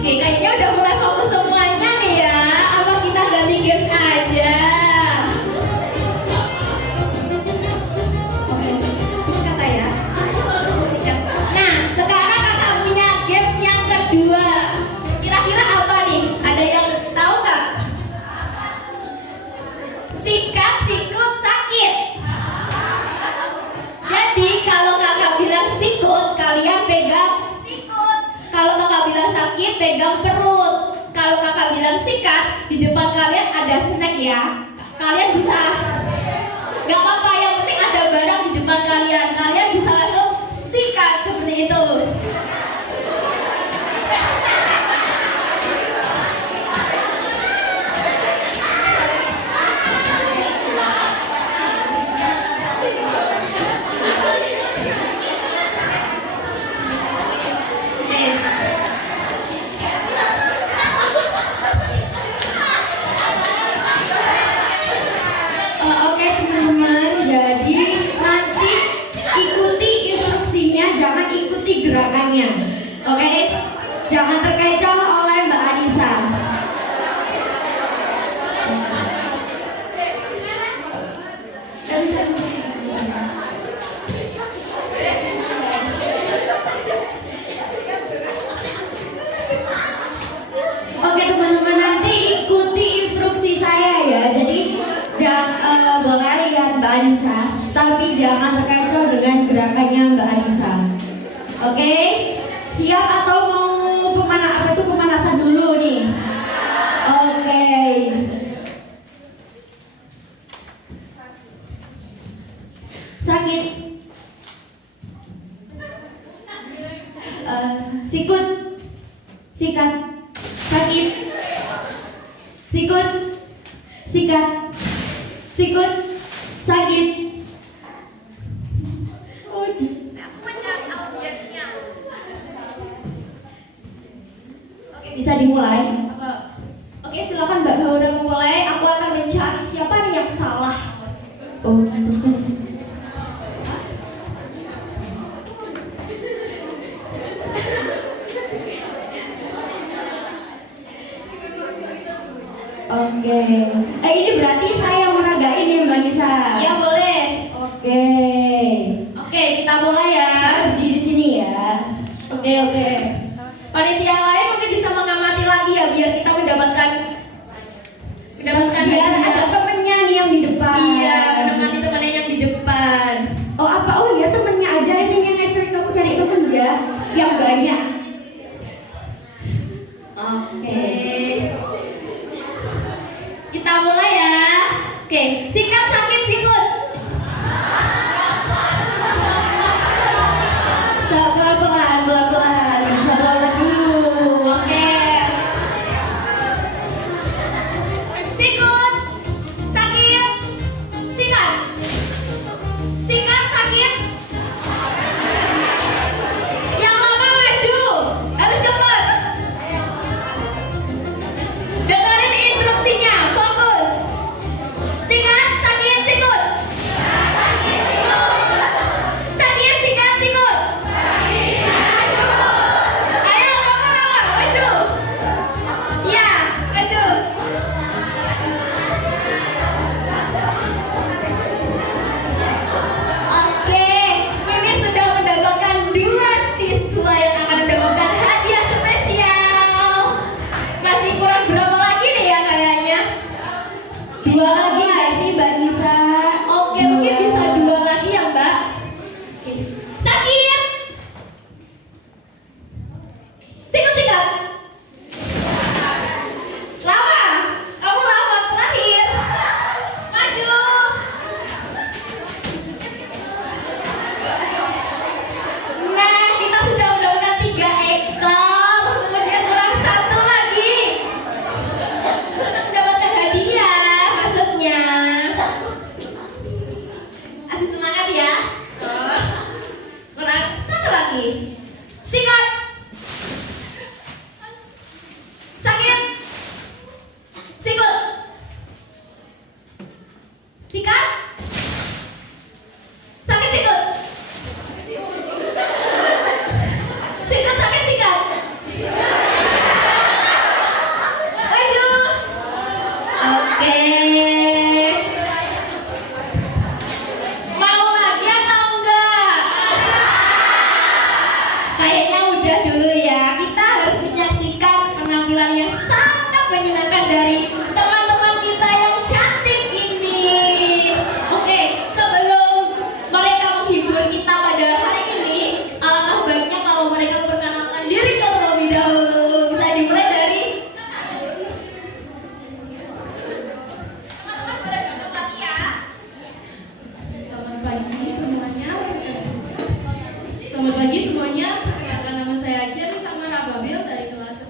Oke, kayaknya udah mulai fokus semuanya nih ya. Apa kita ganti games aja? Oke, singkat ya. Singkat. Nah, sekarang kakak punya games yang kedua. Kira-kira apa nih? Ada yang tahu nggak? Sikat, sikut, sakit. Jadi kalau kakak bilang sikut, kalian pegang sikut. Kalau kakak bilang sakit, pegang perut. Kalau kakak bilang sikat, di depan kalian ada snack ya. Kalian bisa, gak apa-apa, yang penting ada barang di depan kalian. Kalian bisa langsung sikat seperti itu. Oke teman-teman, jadi nanti ikuti instruksinya, jangan ikuti gerakannya. Oke, jangan terkecoh oleh Mbak Anissa. Oke teman-teman, nanti ikuti instruksi saya ya. Jadi jangan boleh lihat Mbak Anissa, tapi jangan terkecoh dengan gerakannya Mbak Anissa. Oke, siap atau mau pemanasan dulu nih? Oke. Sakit. Sikut. Sikat. Sakit. Sikut. Sikat. Sikut. Sakit. Bisa dimulai. Oke, silakan Mbak Haura memulai. Aku akan mencari siapa nih yang salah. Oh, terus. Oke. Ini berarti saya yang meragain ya Mbak Nisa. Iya boleh. Oke. Oke, kita mulai ya. Saya berdiri sini ya. Oke. Panitia lain mungkin bisa mengamati lagi ya biar kita mendapatkan Biar hadiah. ada temennya nih yang di depan. Iya, menemani temannya yang di depan. Oh apa? Oh ya temennya aja sini yang ngecoy, kamu cari temen ya yang banyak. Oke. Kita mulai ya. Oke, sikat, sakit, sikut. Pelan-pelan. Bisa pelan dulu. Oke. Sikut, sakit, sikat. Sikat, sakit. Yang lama maju, harus cepat. Dengerin instruksinya, fokus. Sikat, sakit.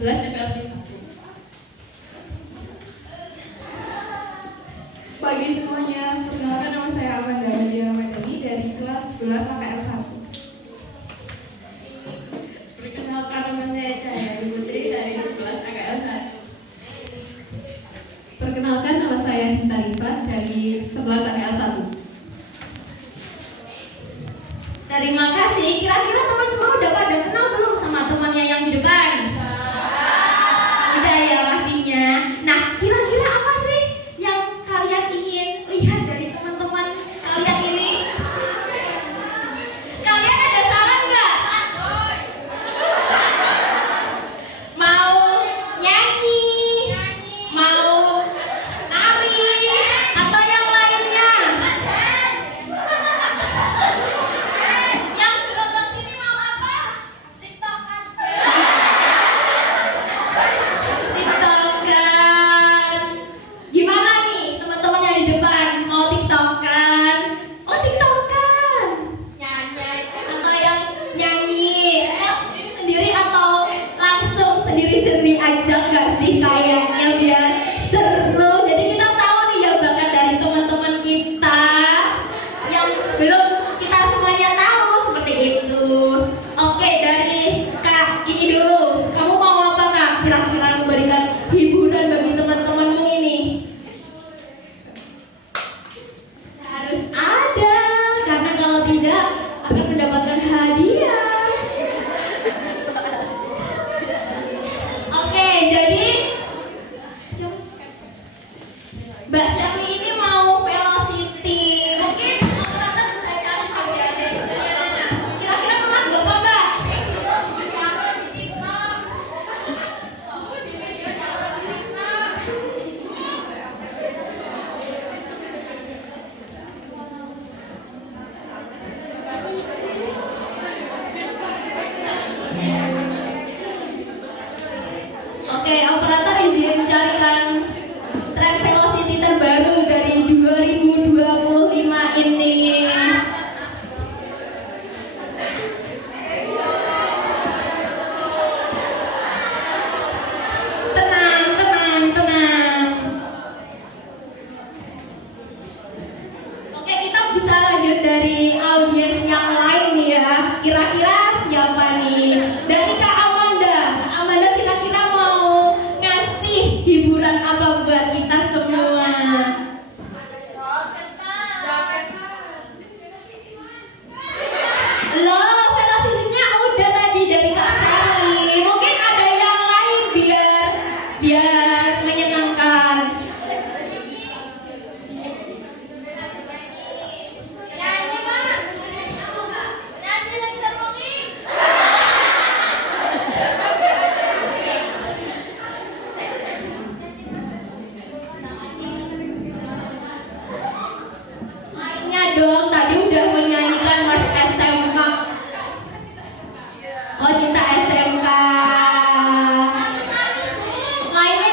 FLP 1. Pagi semuanya, perkenalkan nama saya Amanda Melia Ramadhani dari kelas 11 AKL 1. Perkenalkan nama saya Cahaya Putri dari 11 AKL 1. Perkenalkan nama saya Nista Rifat dari 11 AKL 1. Terima kasih. Kira-kira teman semua udah pada kenal belum sama temannya yang di depan? Udah ya pastinya. Nah, kira-kira apa sih yang kalian ingin lihat dari teman-teman kalian ini? Kalian ada saran nggak? Mau nyanyi, mau nari, atau yang lainnya? Yang gelombang sini mau apa? TikTokan. TikTokan. Gimana nih teman-teman yang di depan? Mau TikTokan? Oh TikTokan. Nyanyi atau yang nyanyi? Sendiri atau langsung sendiri-sendiri aja nggak sih kayaknya biar seru. Jadi kita tahu nih ya bakat dari teman-teman kita yang belum kita semuanya tahu seperti itu. Oke, dari Kak ini dulu. Kamu mau apa Kak? Kira-kira memberikan hiburan bagi teman-temanmu ini? Harus ada, karena kalau tidak akan mendapatkan hadiah. Oke, jadi Mbak Syafri ini mau velocity. Mungkin operator bisa cari hadiahnya di sana. Kira-kira Mbak berapa Mbak? Oke, operator izin mencarikan tren velocity terbaru dari 2025 ini. Tenang, tenang, tenang. Oke, kita bisa lanjut dari audiens yang lain nih ya. Kira-kira siapa nih? Dari Kak Amanda. Kak Amanda kira-kira mau ngasih hiburan apa buat kita semua? Loh, velocity-nya udah tadi dari Kak Sally. Mungkin ada yang lain biar menyenangkan. Nyanyi, Mak. Nyanyi lagi sermongi. Lainnya dong, tadi udah menyanyikan Mars SMK. Oh, cinta SMK. Lainnya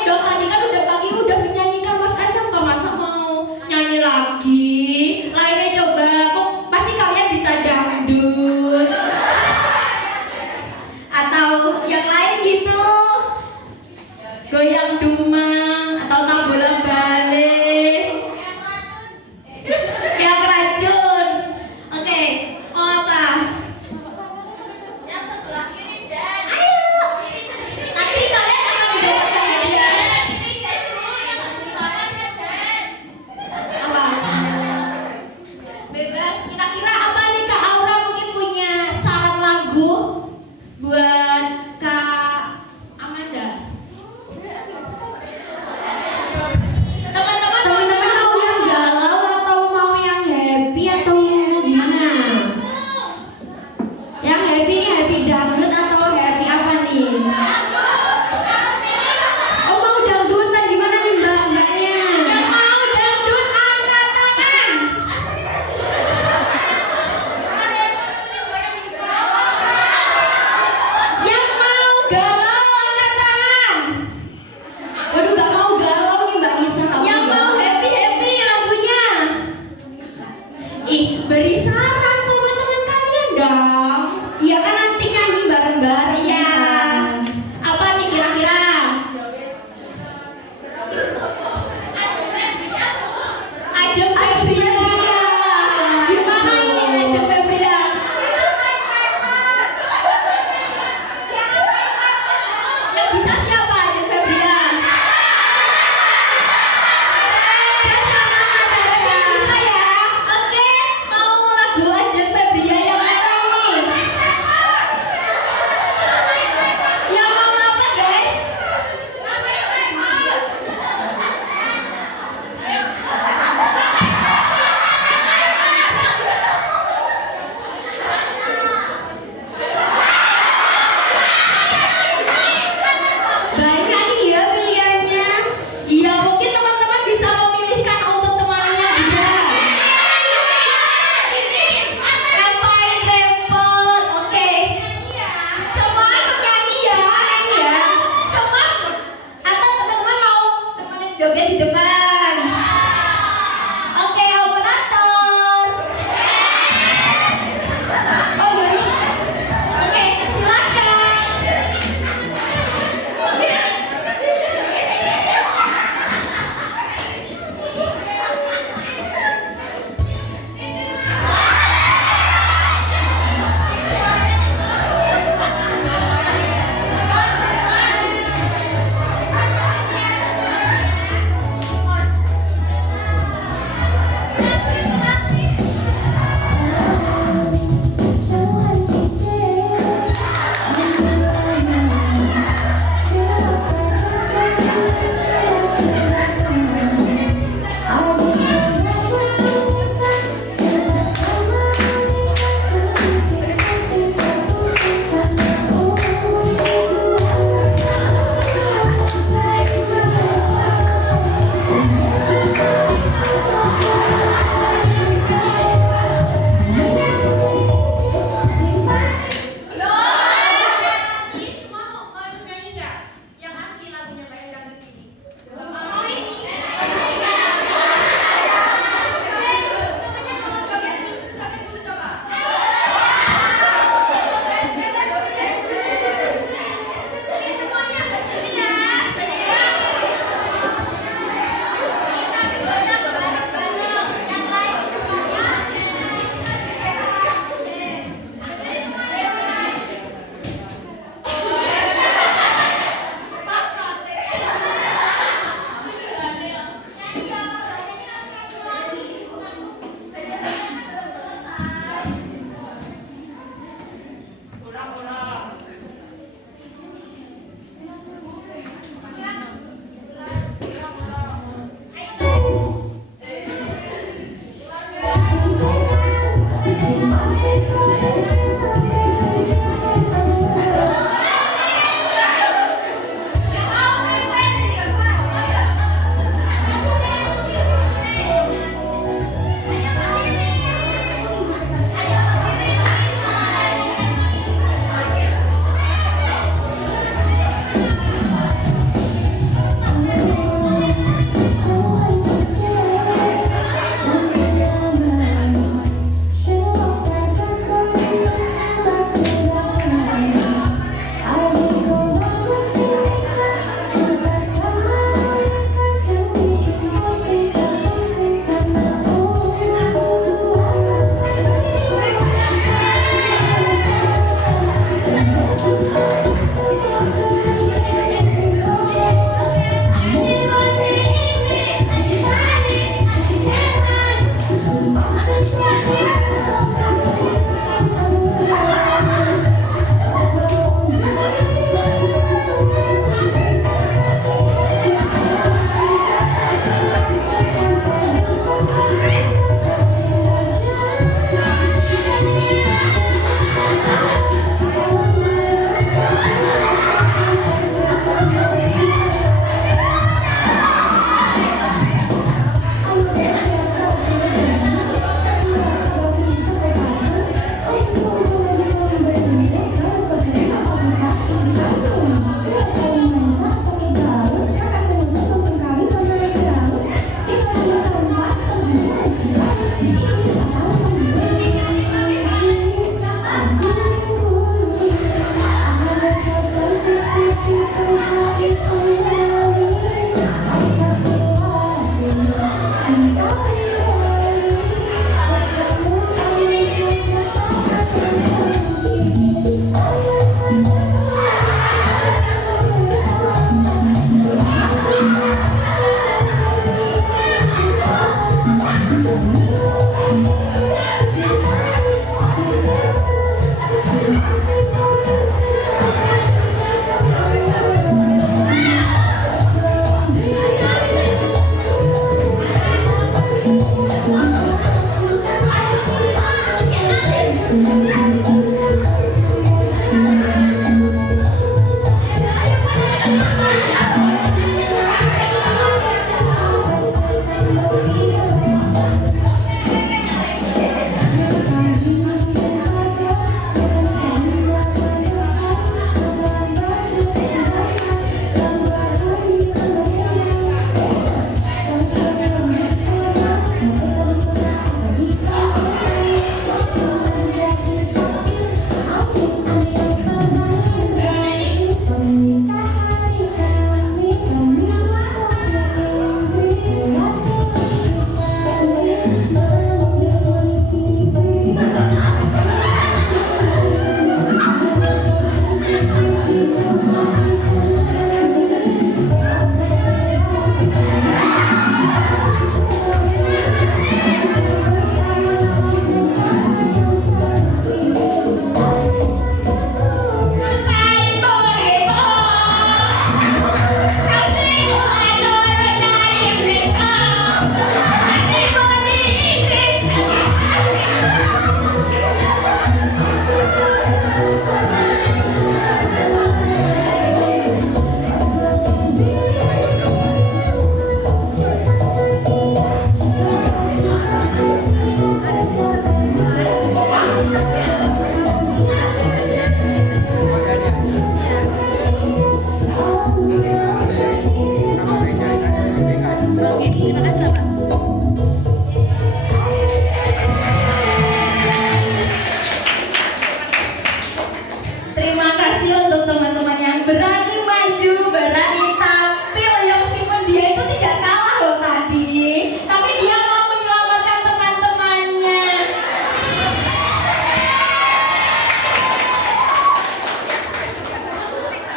Terima kasih untuk teman-teman yang berani maju, berani tampil ya, meskipun dia itu tidak kalah loh tadi, tapi dia mau menyelamatkan teman-temannya.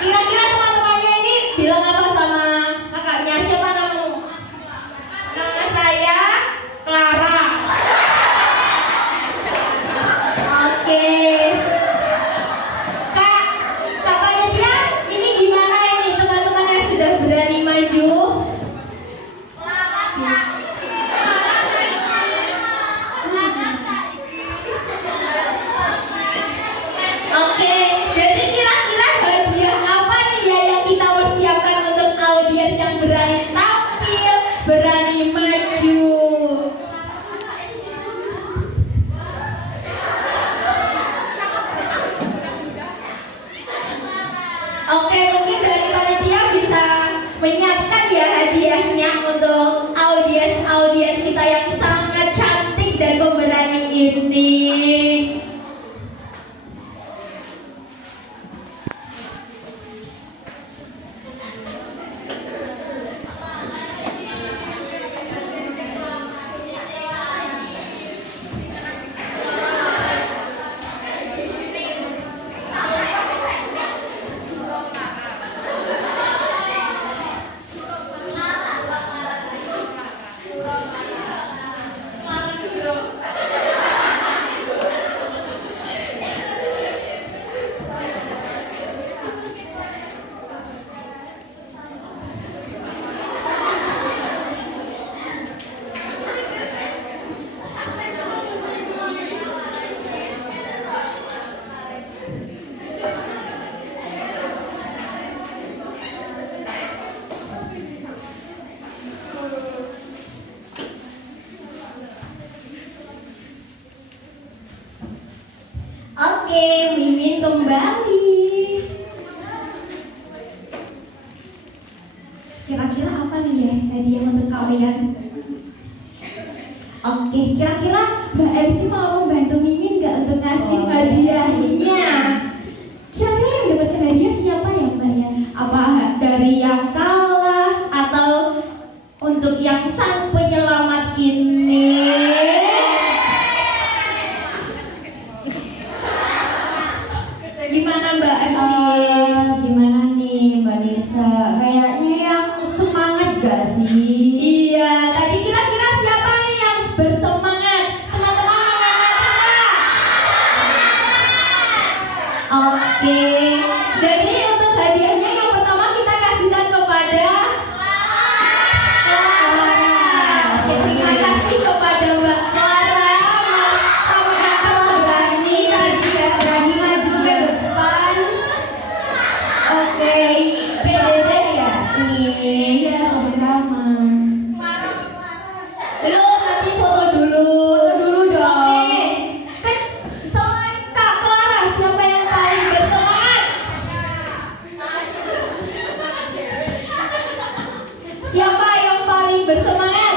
Kira-kira teman-temannya ini bilang apa sama kakaknya? Siapa namamu? Nama saya Clara. Oke. Kak Panitia, ini gimana ini teman-teman yang sudah berani maju? Oke, jadi kira-kira hadiah apa nih ya yang kita persiapkan untuk audiens yang berani tampil, berani maju? Oke, mungkin dari panitia bisa menyiapkan ya hadiahnya untuk audiens kita yang sangat cantik dan pemberani ini. Oke, Mimin kembali. Kira-kira apa nih ya hadiah untuk kalian? Oke, kira-kira Mbak MC mau bantu Mimin nggak untuk ngasih hadiahnya? Kira-kira yang dapat hadiah siapa ya Mbak ya? Apa dari yang kalah atau untuk yang sang penyelamat ini? Gimana Mbak MC? Gimana nih Mbak Nisa? Kayaknya yang semangat gak sih? Iya, tadi kira-kira siapa nih yang bersemangat? Teman-teman oke, jadi untuk hadiahnya yang pertama kita kasihkan kepada Clara. Oke, terima kasih kepada Mbak Clara. Kamu datang berani tadi ya, Berani maju ke depan. Oke, PDD ya? Ini ya sama-sama. belum, nanti foto dulu. Foto dulu dong. Oke, kan selain Kak Clara, siapa yang paling bersemangat? Siapa yang paling bersemangat?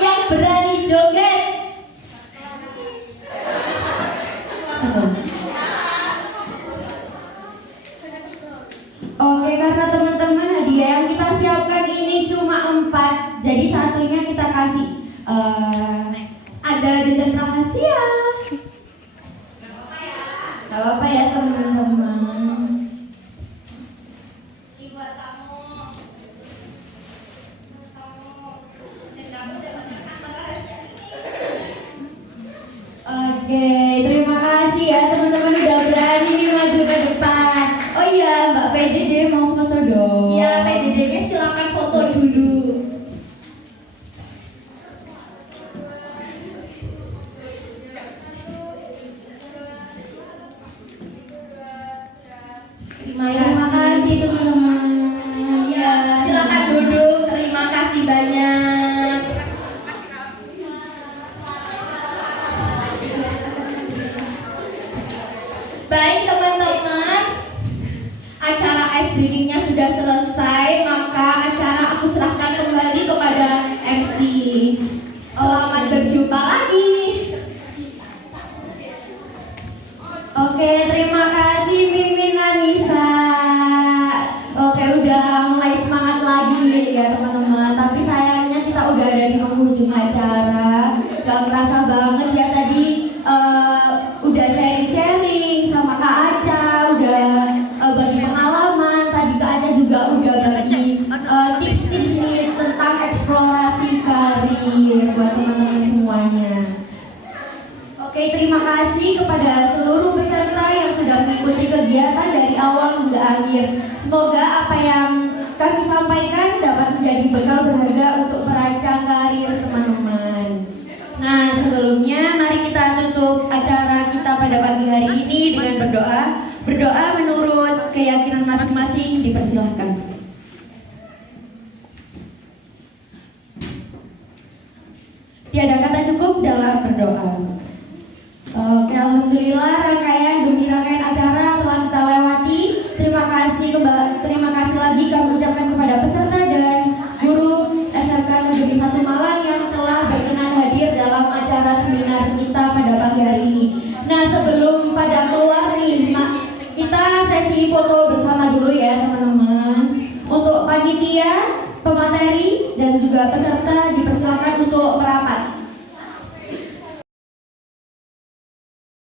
Yang berani joget? Oke, karena teman-teman hadiah yang kita siapkan ini cuma 4, jadi satunya kita kasih Ada jajan rahasia. gak apa-apa ya teman-teman. Oke, terima kasih ya teman-teman udah berani nih maju ke depan. Oh iya, Mbak PDD mau foto dong. Ya, PDD-nya silakan foto dulu. Oke, terima kasih kepada seluruh peserta yang sudah mengikuti kegiatan dari awal hingga akhir. Semoga apa yang kami sampaikan dapat menjadi bekal berharga untuk merancang karir teman-teman. Nah, sebelumnya mari kita tutup acara kita pada pagi hari ini dengan berdoa. Berdoa menurut keyakinan masing-masing, dipersilahkan. Tiada kata cukup dalam berdoa. Oke, alhamdulillah rangkaian demi rangkaian acara telah kita lewati. Terima kasih lagi kami ucapkan kepada peserta dan guru SMK Negeri 1 Malang yang telah berkenan hadir dalam acara seminar kita pada pagi hari ini. Nah, sebelum pada keluar nih, kita sesi foto bersama dulu ya teman-teman. Untuk panitia, pemateri dan juga peserta dipersilakan untuk